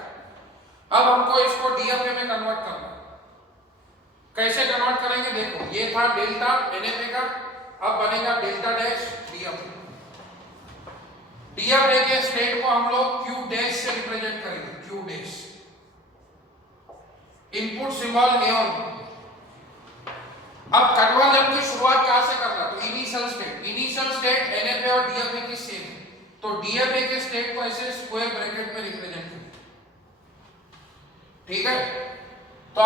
अब हमको इसको DFA में कन्वर्ट करना, कैसे कन्वर्ट करेंगे देखो, ये था डेल्टा NFA का, अब बनेगा डेल्टा डैश DFA। DFA के स्टेट को हम लोग Q डैश से रिप्रेजेंट करेंगे, Q dash. Input symbol A और B। अब कन्वर्जन की शुरुआत कहां से करना, तो इनिशियल स्टेट NFA और DFA की सेम, तो DFA के स्टेट को ऐसे स्क्वायर ब्रैकेट में रिप्रेजेंट करेंगे, ठीक है। तो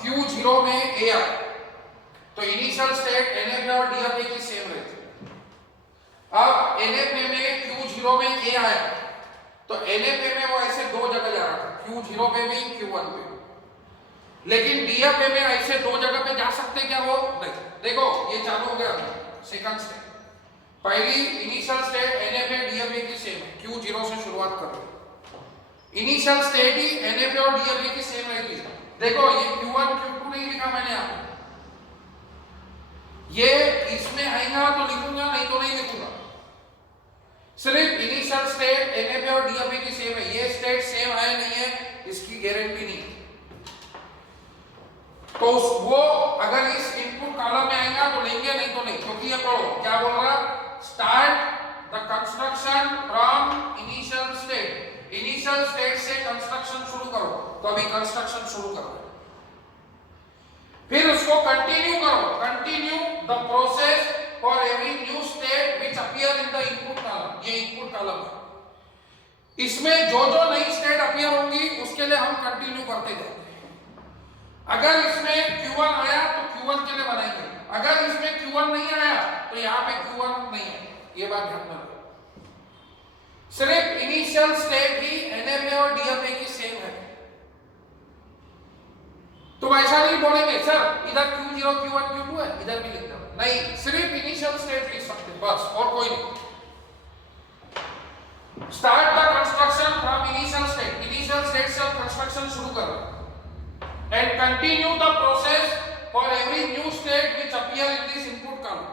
Q0 में A आया तो इनिशियल स्टेट NFA और DFA की सेम रहती। अब NFA में Q0 में A आया तो NFA में वो ऐसे दो जगह जा रहा था, Q0 पे भी, Q1 पे भी, लेकिन DFA में ऐसे दो जगह पे जा सकते क्या वो नहीं। देखो ये चालू हो गया सेकंड स्टेट, पहली इनिशियल स्टेट NFA DFA की सेम है, Q0 से शुरुआत कर रहे, इनिशियल स्टेट ही NFA और DFA की सेम रहेगी। देखो ये Q1 Q2 नहीं लिखा मैंने यहाँ पे, ये इसमें आएगा तो लिखूंगा, नहीं तो नहीं लिखूंगा। सिर्फ इनिशियल स्टेट NFA और DFA की सेम है, ये स्टेट सेम है नहीं है इसकी गारंटी नहीं। तो वो अगर इस इनपुट कॉलम में आएगा तो लेंगे, नहीं तो नहीं, क्योंकि ये पढ़ो क्या बोल रहा, start the construction from initial state. Initial state से कंस्ट्रक्शन शुरू करो, तो अभी कंस्ट्रक्शन शुरू करो, फिर उसको कंटिन्यू करो, continue the process for every new state which appear in the input column. ये इनपुट कॉलम है, इसमें जो जो नई स्टेट अपीयर होंगी उसके लिए हम कंटिन्यू करते जाएंगे। अगर इसमें Q1 आया तो Q1 के लिए बनाएंगे, अगर इसमें Q1 नहीं आया तो यहाँ पे Q1 नहीं है, ये बात ध्यान में रखो। सिर्फ इनिशियल स्टेट ही NFA और DFA की सेम है, तो ऐसा नहीं बोलेंगे सर इधर Q0 Q1 Q2 है, इधर भी लिख दो, नहीं, सिर्फ इनिशियल स्टेट लिख सकते बस, और कोई नहीं। Start the construction from initial state से आप कंस्ट्रक्शन शुरू करो, and continue the process for every new state which appear in this input column।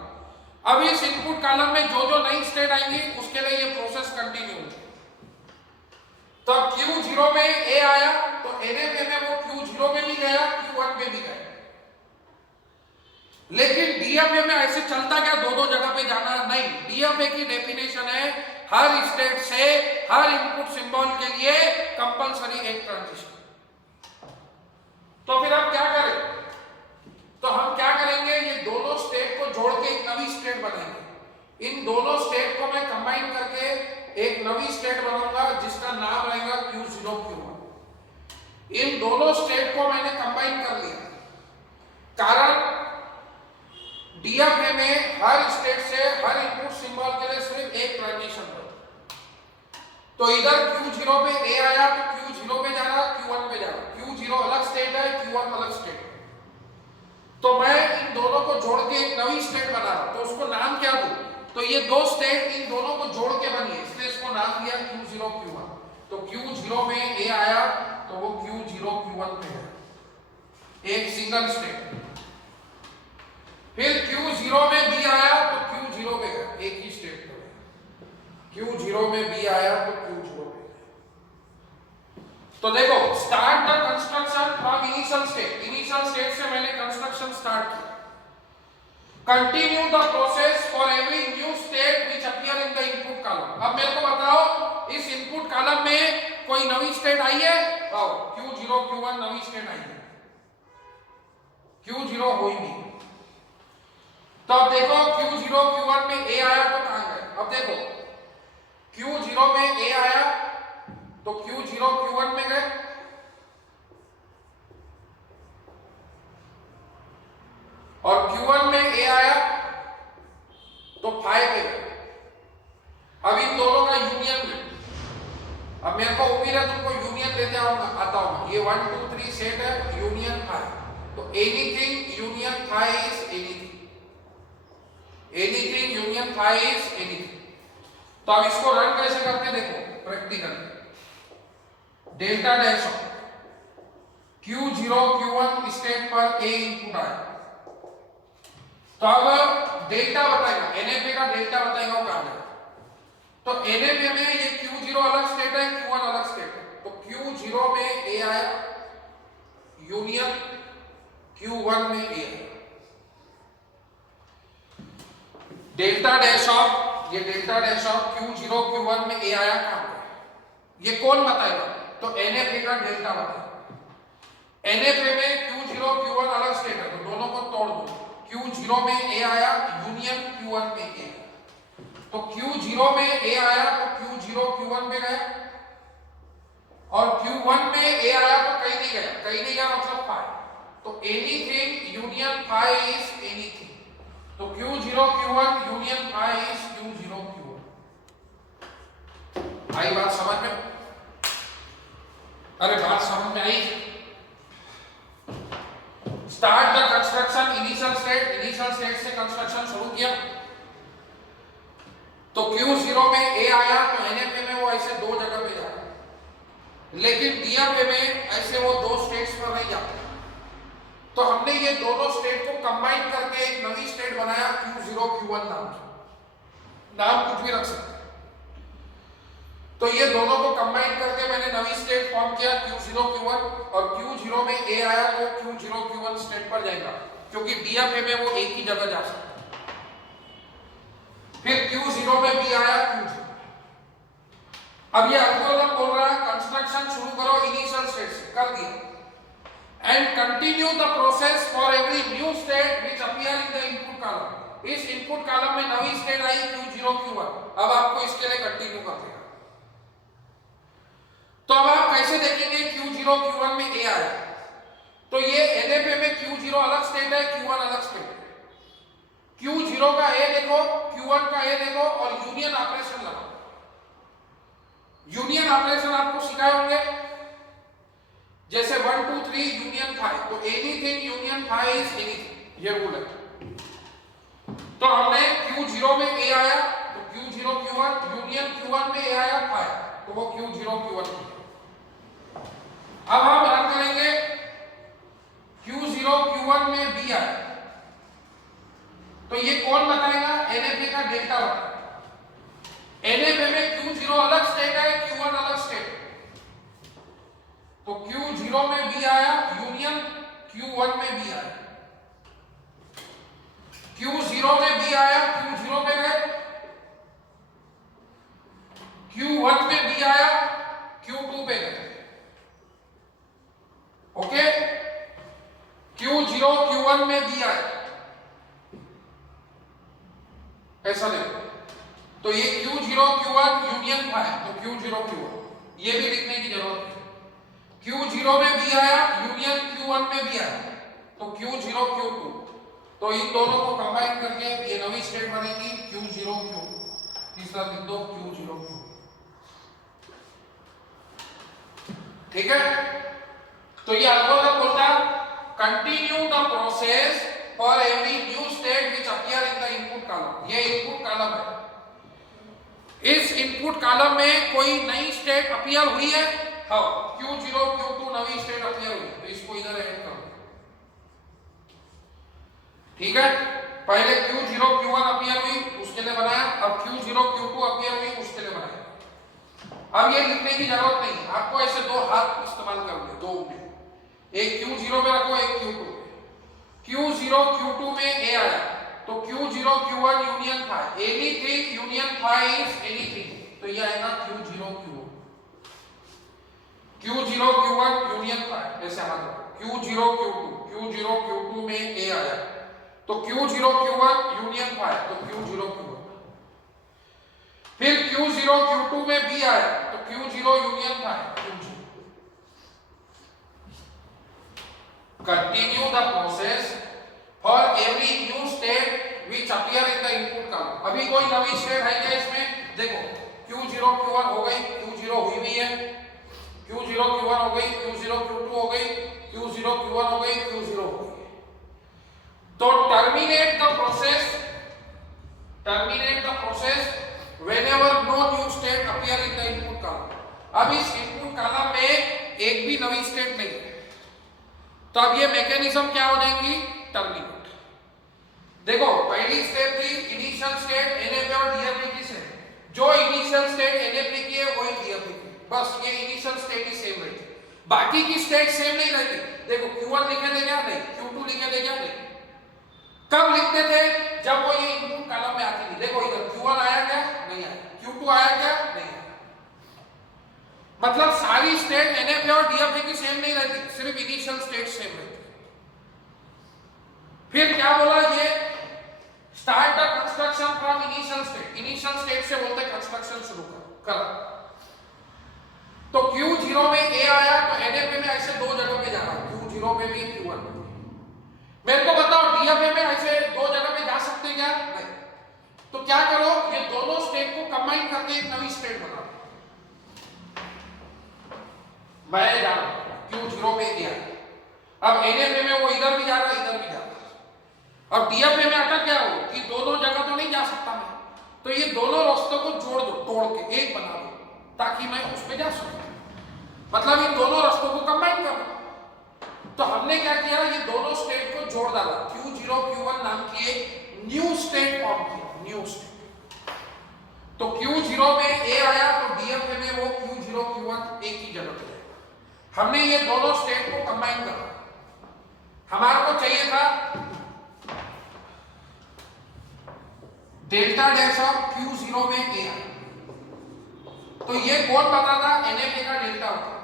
अब इस इनपुट कॉलम में जो जो नई स्टेट आएंगी उसके लिए ये प्रोसेस कंटिन्यू होगी। तो अब Q0 में A आया तो NFA में वो Q0 में भी गया, Q1 में भी गया। लेकिन DFA में ऐसे चलता क्या दो दो जगह पे जाना नहीं। DFA की डेफिनेशन है हर स्टेट से हर इनपुट सिंबल के लिए कंपलसरी एक ट्रांजिशन। तो फिर हम क्या करें? तो हम क्या करेंगे, ये दोनों स्टेट को जोड़ के एक नई स्टेट बनाएंगे। इन दोनों स्टेट को मैं कंबाइन करके एक नई स्टेट बनाऊंगा जिसका नाम रहेगा Q0 Q1। इन दोनों स्टेट को मैंने कंबाइन कर लिया, कारण DFA में हर स्टेट से हर इनपुट सिंबल के लिए सिर्फ एक ट्रांजिशन हो। तो इधर Q0 पे A आया तो Q0 पे जा रहा, Q1 पे जा रहा। Q0 अलग स्टेट है, Q1 अलग स्टेट है। तो मैं इन दोनों को जोड़ के एक नई स्टेट बना रहा हूं, तो उसको नाम क्या दूं? तो ये दो स्टेट इन दोनों को जोड़ के बनी है, इसलिए इसको नाम दिया Q0 Q1। तो Q0 में A आया तो वो Q0 Q1 पे है, एक सिंगल स्टेट। फिर Q0 में B आया तो Q0 पे गया, एक ही स्टेट पे। Q0 में B आया तो Q0 पे गया। तो देखो, start the construction from initial state. Initial state से मैंने कंस्ट्रक्शन स्टार्ट किया। Continue the process for every new state which appear in the input column. अब मेरे को बताओ, इस इनपुट कॉलम में कोई नई स्टेट आई है? आओ, Q0 Q1 नई स्टेट आई है, Q0 हुई नहीं। तो अब देखो, Q0 Q1 में A आया तो कहां गए? अब देखो, Q0 में A आया तो Q0 Q1 में गए, और Q1 में A आया तो 5 पे गए। अब इन दोनों का यूनियन में, अब मेरे को उम्मीद है तुमको यूनियन लेते आता होगा। ये 1 2 3 सेट है, यूनियन 5। तो anything union 5 is anything, anything union 5 is anything. तो अब इसको रन कैसे करते देखो practical. Delta dash of Q0 Q1 state पर A इनपुट आया, तो अब डेल्टा बताएगा, NFA का डेल्टा बताएगा वो कहां जाएगा। तो NFA में ये Q0 अलग स्टेट है, Q1 अलग स्टेट है। तो Q0 में A आया, यूनियन Q1 में A आया। डेल्टा डैश ऑफ, ये delta dash of Q0 Q1 में A आया कहां पे? ये कौन बताएगा? तो NFA का डेल्टा बताएगा। NFA में Q0 Q1 अलग स्टेट है, तो दोनों को तोड़ दो। Q0 में A आया, यूनियन Q1 में A। तो Q0 में A आया तो Q0 Q1 में गया, और Q1 में A आया तो कहीं नहीं गया, कहीं नहीं गया मतलब 5। तो एनीथिंग यूनियन 5 इज एनीथिंग। तो Q0 Q1 union 5 is Q0 Q1। आई बात समझ में? अरे बात समझ में आई? Start the construction initial state. Initial state से कंस्ट्रक्शन शुरू किया, तो Q0 में A आया तो NFA में वो ऐसे दो जगह पे जाता, लेकिन DFA में ऐसे वो दो स्टेट्स पर नहीं जाते। तो हमने ये दोनों स्टेट को कंबाइन करके एक नई स्टेट बनाया Q0 Q1 नाम कुछ भी रख सकते हैं। तो ये दोनों को कंबाइन करके मैंने नई स्टेट फॉर्म किया Q0 Q1, और Q0 में A आया तो Q0 Q1 स्टेट पर जाएगा, क्योंकि DFA में वो एक ही जगह जा सकता है। फिर Q0 में B आया Q0। अब ये एल्गोरिथम बोल रहा है कंस्ट्रक्शन शुरू करो इनिशियल स्टेट से, कर दिया। And continue the process for every new state which appear in the input column. इस इनपुट कॉलम में नई स्टेट आई Q0 Q1, अब आपको इसके लिए कंटिन्यू कर देगा। तो अब आप कैसे देखेंगे Q0 Q1 में A आया, तो ये NFA में Q0 अलग स्टेट है, Q1 अलग स्टेट है। Q0 का A देखो, Q1 का A देखो, और यूनियन ऑपरेशन लगाओ। यूनियन ऑपरेशन आपको सिखाए होंगे, जैसे 1 2 3 यूनियन 5। तो एनीथिंग यूनियन 5 इज एनीथिंग, ये रूल है। तो हमने Q0 में A आया तो Q0 Q1, यूनियन Q1 में A आया 5, तो वो Q0 Q1। अब हम रन करेंगे, Q0 Q1 में B आया, तो ये कौन बताएगा? NFA का डेल्टा बताएगा। NFA में Q0 अलग स्टेट है, Q1 अलग स्टेट। तो Q0 में B आया, यूनियन Q1 में B आया। Q0 में B आया, Q0 में गए, Q1 में B आया, Q2 पे गए। ओके, Q0 Q1 में B आया, ऐसा देखो। तो ये Q0 Q1 यूनियन था, तो Q0 Q1 ये भी लिखने की जरूरत है। Q0 में B आया, यूनियन Q1 में B आया, तो Q0 Q2। तो इन दोनों को कंबाइन करके ये नई स्टेट बनेगी Q0 Q2। तीसरा लिख दो Q0 Q2। ठीक है, तो ये एल्गोरिथम बोलता है continue the process for every new state which appear in the input column. ये इनपुट कॉलम है, इस इनपुट कॉलम में कोई नई स्टेट अपीयर हुई है, हाँ Q0 Q2 नई स्टेट अपीयर हुई, तो इसको इधर ऐड करो। ठीक है, पहले Q0 Q1 अपीयर हुई, उसके लिए बनाया, अब Q0 Q2 अपीयर हुई, उसके लिए बनाया। अब ये लिखने की जरूरत नहीं, आपको ऐसे दो हाथ इस्तेमाल करने, दो में, एक Q0 में रखो, एक Q2 में। Q0 Q2 में A आया, तो Q0 Q1 यूनियन था, एनीथिंग यूनियन था इज एनीथिंग, तो ये आएगा Q0 Q1। Q0 Q1 union था, ऐसे मतलब Q0 Q2 में A आया, तो Q0 Q1 यूनियन था, तो Q0 Q1। फिर Q0 Q2 में B आया, तो Q0 यूनियन था, Q0। Continue the process for every new state which appear in the input column. अभी कोई नई स्टेट है क्या इसमें? देखो Q0 Q1 हो गई, Q0 हुई भी है, Q0 Q1 हो गई, Q0 Q2 हो गई, Q0 Q1 हो गई, Q0 हो गई। तो terminate the process whenever no new state appear in the input column। अब इस इनपुट कॉलम में एक भी नई स्टेट नहीं है, तो अब ये मैकेनिज्म क्या हो जाएंगी? टर्मिनेट। देखो पहली स्टेप थी इनिशियल स्टेट NF और DFA की से, जो इनिशियल स्टेट NF की है वही DFA की, बस ये इनिशियल स्टेट ही सेम रहती, बाकी की स्टेट सेम नहीं रहती। देखो Q1 लिखे थे क्या? नहीं। Q2 लिखे थे क्या? नहीं। कब लिखते थे? जब वो ये इनपुट कॉलम में आती थी। देखो इधर Q1 आया क्या? नहीं आया। Q2 आया क्या? नहीं आया। मतलब सारी स्टेट NFA और DFA की सेम नहीं रहती, सिर्फ इनिशियल स्टेट सेम रहती। फिर क्या बोला? ये start the construction from initial state. Initial state से बोलते कंस्ट्रक्शन शुरू कर। तो Q0 में A आया, तो NFA में ऐसे दो जगह पे जाना, Q0 में भी Q1 में। मेरे को बताओ DFA में ऐसे दो जगह पे जा सकते क्या? नहीं। तो क्या करो, ये दोनों स्टेट को कंबाइन करके एक नई स्टेट बना। मैं जा रहा हूं Q0 में गया, अब NFA में वो इधर भी जा रहा है, इधर भी जा रहा है। अब DFA में अटक गया हो कि दोनों जगह तो नहीं जा सकता मैं, तो ये दोनों रास्तों को जोड़ दो, तोड़ के एक बना दो, ताकि मैं उस पे जा सकूं। मतलब इन दोनों रास्तों को कंबाइन कर दो। तो हमने क्या किया? ये दोनों स्टेट को जोड़ डाला, Q0 Q1 नाम की एक न्यू स्टेट फॉर्म किया, न्यू स्टेट। तो Q0 में A आया, तो DFA में वो Q0 Q1 एक ही जगह पे जाएगा। हमने ये दोनों स्टेट को कंबाइन करा। हमारे को चाहिए था डेल्टा डैश ऑफ Q0 में A आया, तो ये कौन बताता? NFA का डेल्टा होता।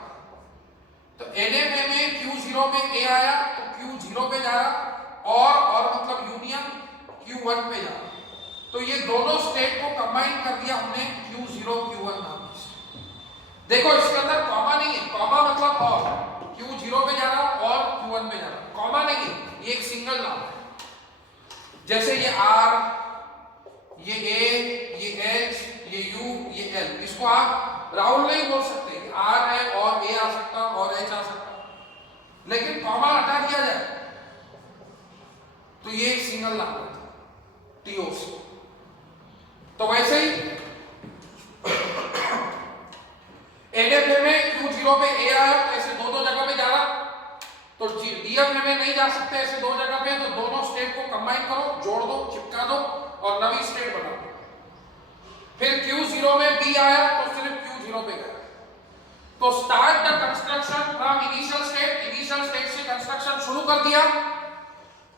तो NFA में Q0 में A आया, तो Q0 पे जा रहा, और मतलब यूनियन Q1 पे जा रहा। तो ये दोनों स्टेट को कंबाइन कर दिया हमने Q0 Q1 नाम से। देखो इसके अंदर कॉमा नहीं है, कॉमा मतलब और, Q0 पे जा रहा और Q1 पे जा रहा, कॉमा नहीं है, ये एक सिंगल नाम है। जैसे ये R, ये A, ये H, ये U, ये L, इसको आप राहुल नहीं बोल सकते, R है और A आ सकता और H आ सकता, लेकिन कॉमा हटा दिया जाए तो ये एक सिंगल नाम होता है, TOC। तो वैसे ही NFA में Q0 पे A आया, तो ऐसे दो जगह पे जा रहा, तो DFA में नहीं जा सकते ऐसे दो जगह पे, तो दोनों स्टेट को कंबाइन करो, जोड़ दो, चिपका दो और नई स्टेट बना दो। फिर Q0 में B आया, तो सिर्फ Q0 पे गया। तो तो start the construction from initial state से कंस्ट्रक्शन शुरू कर दिया।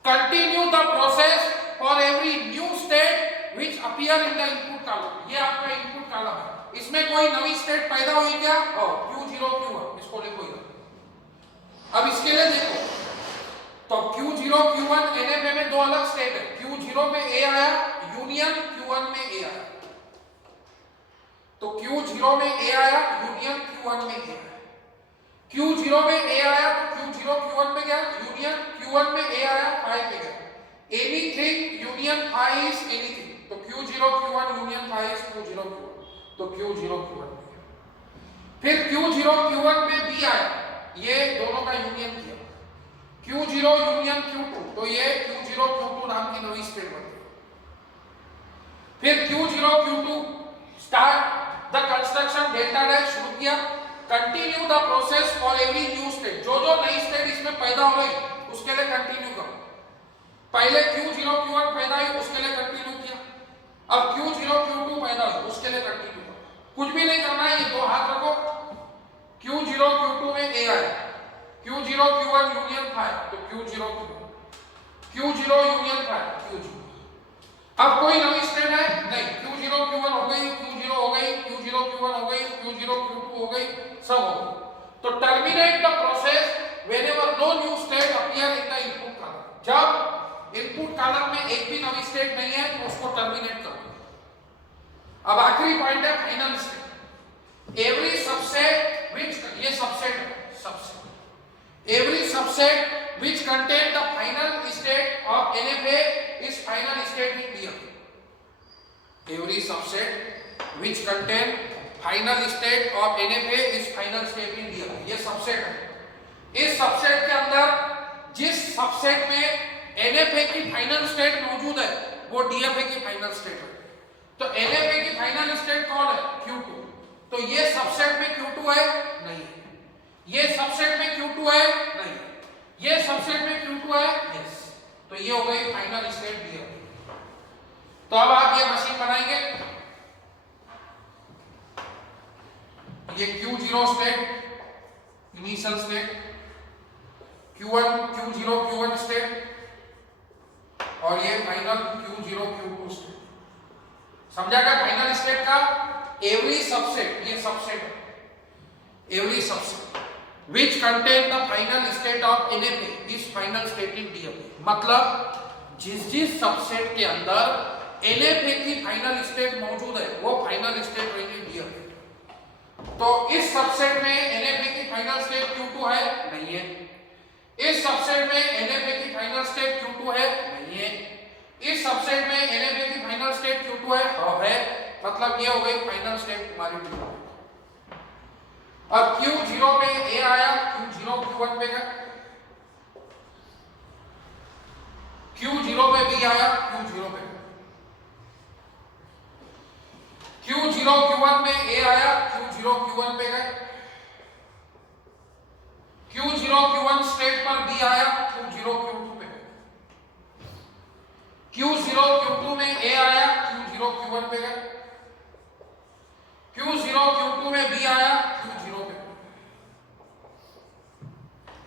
Continue the process for every new state which appear in the input column. ये आपका इनपुट कॉलम है, इसमें कोई नई स्टेट पैदा हुई क्या? Q0 Q1, इसको लिखो इधर। अब इसके लिए देखो, तो Q0 Q1 NFA में दो अलग स्टेट है। Q0 में A आया यूनियन Q1 में A आया, तो Q0 में A आया यूनियन Q1 में A आया। Q0 में A आया तो Q0 Q1 में गया, यूनियन Q1 में A आया 5 पे गया। एनीथिंग यूनियन 5 इज एनीथिंग, तो Q0 Q1 union 5 is Q0 Q1, तो Q0 Q1 में गया। फिर Q0 Q1 में B आया, ये दोनों का यूनियन किया। Q0 यूनियन Q2, तो ये Q0 Q2 नाम की नई स्टेट बन गई। फिर Q0 Q2 start the construction delta dash शुरू किया। Continue the process for every new state, जो जो नई स्टेट इसमें पैदा हो गई उसके लिए कंटिन्यू करो। पहले Q0 Q1 पैदा हुई, उसके लिए कंटिन्यू किया। अब Q0 Q2 पैदा हुई, उसके लिए कंटिन्यू करो। कुछ भी नहीं करना है, ये दो हाथ रखो। Q0 Q2 में A आया, Q0 Q1 यूनियन 5, तो Q0 Q0 यूनियन 5 Q0। अब कोई नई स्टेट है नहीं, Q0 Q1 हो गई, Q0 हो गई, Q0 Q1 हो गई, Q0 Q2 हो गई, सब हो गई। तो terminate the process whenever no new state appear in the input column. जब इनपुट कॉलम में एक भी नई स्टेट नहीं है तो उसको टर्मिनेट कर दो। अब आखिरी पॉइंट है final state. Every subset which, ये सबसेट है, subset, every subset which contain the final state of NFA is final state in DFA. Every subset which contain final state of NFA is final state in DFA. ये subset है। इस subset के अंदर जिस subset में NFA की final state मौजूद है वो DFA की फाइनल स्टेट है। तो NFA की फाइनल स्टेट कौन है? Q2। तो ये सबसेट में Q2 है? नहीं। ये सबसेट में Q2 है? नहीं। ये सबसेट में Q2 है? यस। तो ये हो गई फाइनल स्टेट DFA। तो अब आप ये मशीन बनाएंगे, ये Q0 state initial state, Q0 Q1 state, और ये फाइनल Q0 Q2 स्टेट। समझा क्या फाइनल स्टेट का? एवरी सबसेट, ये सबसेट है, every subset which contain the final state of NFA is final state in DFA। मतलब जिस सबसेट के अंदर NFA की फाइनल स्टेट मौजूद है वो फाइनल स्टेट रहेगी DFA। तो इस सबसेट में NFA की फाइनल स्टेट Q2 है? नहीं है। इस सबसेट में NFA की फाइनल स्टेट Q2 है? नहीं है। इस सबसेट में NFA की फाइनल स्टेट Q2 है? हाँ है। मतलब ये हो गई फाइनल स्टेट तुम्हारी DFA। अब Q0 में A आया, Q0 Q1 पे गया, Q0 में B आया, Q0 पे गया, Q0 Q1 में A आया, Q0 Q1 पे गया, Q0 Q1 स्टेट पर B आया, Q0 Q2 पे गया, Q0 Q2 में A आया, Q0 Q1 पे गया, Q0 Q2 में B आया, Q0 पे।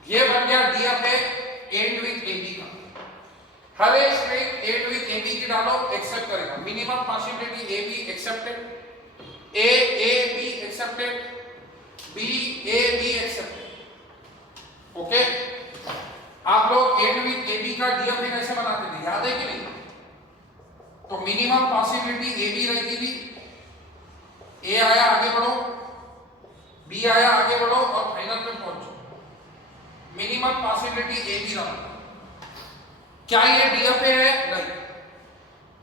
ये बन गया DFA एंड विथ AB का। हर एक स्ट्रिंग एंड विथ AB की डालो, एक्सेप्ट करेगा। Minimum possibility AB accepted, AB accepted, AB accepted. Okay, आप लोग एंड विथ AB का DFA कैसे बनाते थे, याद है कि नहीं? तो मिनिमम पॉसिबिलिटी AB रहेगी थी, A आया आगे बढ़ो, B आया आगे बढ़ो और फाइनल पे पहुंचो। मिनिमम पॉसिबिलिटी AB रहा। क्या ये DFA है? नहीं।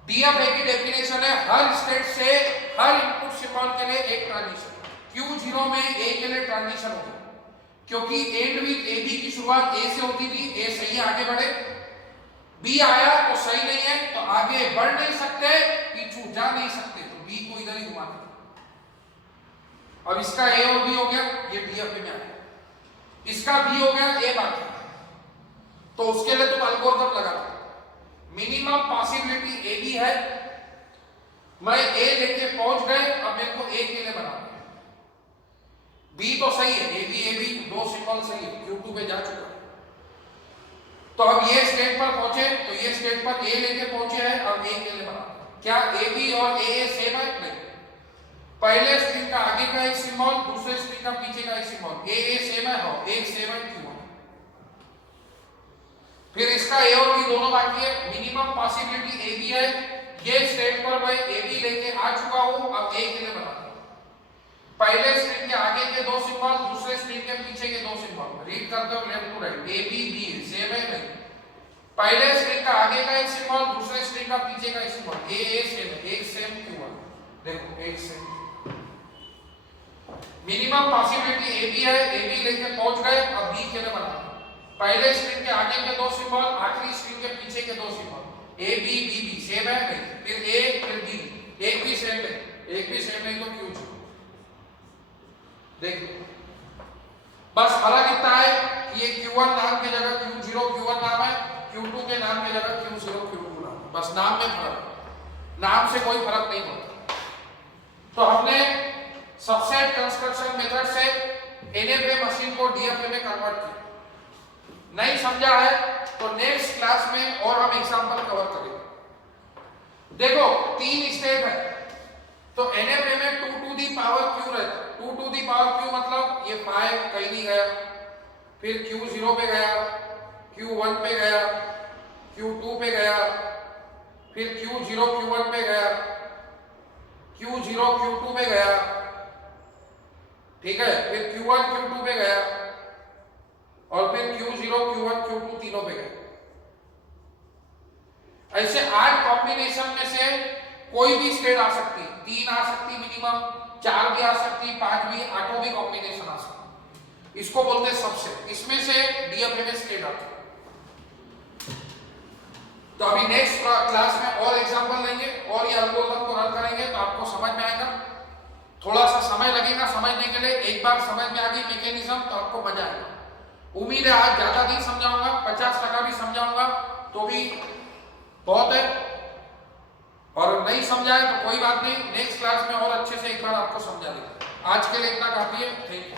DFA की डेफिनेशन है हर स्टेट से हर इनपुट सिंबल के लिए एक ट्रांजिशन। Q0 में A के लिए ट्रांजिशन होगा क्योंकि एंड विथ AB की शुरुआत A से होती थी, A सही है आगे बढ़े, B आया तो सही नहीं है तो आगे बढ़ नहीं सकते, पीछे जा नहीं सकते, तो B को इधर ही घुमा देते। अब इसका A और B हो गया, ये DFA में आ गया, इसका B हो गया, A बाकी, तो उसके लिए तुम एल्गोरिथम लगाते। मिनिमम पॉसिबिलिटी AB है, मैं A लेके पहुंच गए, अब मेरे को A के लिए बनाना है। बी तो सही है, ए बी दो सिंबल सही है, Q2 पे जा चुका है। तो अब ये स्टेट पर पहुंचे, तो ये स्टेट पर ए लेके पहुंचे हैं, अब ए के लिए बना। क्या ए बी और ए सेम है? नहीं। पहले स्ट्रिंग का आगे का एक सिंबल, दूसरे स्ट्रिंग का पीछे का एक सिंबल, ए सेम है, हाँ एक सेम है, Q1। फिर इसका ए और बी दोनों बाकी है, मिनिमम पॉसिबिलिटी ए बी है। ये स्टेट पर मैं ए बी लेके आ चुका हूं, अब ए के लिए बना। पहले स्ट्रिंग के आगे के दो सिंबल, दूसरे स्ट्रिंग के पीछे के दो सिंबल, रीड करते हो left to right, a B b same है नहीं। पहले स्ट्रिंग का आगे का एक सिंबल, दूसरे स्ट्रिंग का पीछे का एक सिंबल, ए सेम है, एक सेम Q1। देखो एक same. Minimum possibility a b है, ए बी लेके पहुंच गए, अब बी के लिए बना। पहले स्ट्रिंग के आगे के दो सिंबल, आखिरी स्ट्रिंग के पीछे के दो symbol, a B b same है नहीं। फिर ए फिर बी, एक भी सेम है, एक भी सेम है तो Q2। देखो बस फर्क इतना है कि ये Q1 नाम की जगह Q0 Q1 नाम है, Q2 के नाम की जगह Q0 Q2 नाम है। बस नाम में फर्क है, नाम से कोई फर्क नहीं पड़ता। तो हमने सबसेट कंस्ट्रक्शन मेथड से NFA मशीन को DFA में कन्वर्ट किया। नहीं समझा है तो नेक्स्ट क्लास में और हम एग्जांपल कवर करेंगे। देखो 3 स्टेप है, तो NFA में 2 टू दी पावर Q रहता है। 2 टू दी पावर Q मतलब ये 5 कहीं नहीं गया, फिर Q0 पे गया, Q1 पे गया, Q2 पे गया, फिर Q0 Q1 पे गया, Q0 Q2 पे गया, ठीक है, फिर Q1 Q2 पे गया, और फिर Q0 Q1 Q2 तीनों पे गया। ऐसे 8 कॉम्बिनेशन में से कोई भी स्टेट आ सकती, 3 आ सकती मिनिमम, 4 भी आ सकती, 5 भी, 8 भी कॉम्बिनेशन आ सकती। इसको बोलते हैं सबसेट। इसमें से DFA में स्टेट आती है। तो अभी नेक्स्ट क्लास में और एग्जांपल लेंगे और ये एल्गोरिथम को रन करेंगे, तो आपको समझ में आएगा। थोड़ा सा समय लगेगा समझने के लिए, एक बार समझ में आ गई मैकेनिज्म तो आपको मजा आएगा। उम्मीद है आज ज्यादा नहीं समझाऊंगा, 50% भी समझाऊंगा तो भी बहुत है, और नहीं समझाए तो कोई बात नहीं, नेक्स्ट क्लास में और अच्छे से एक बार आपको समझा देंगे। आज के लिए इतना काफी है, थैंक यू।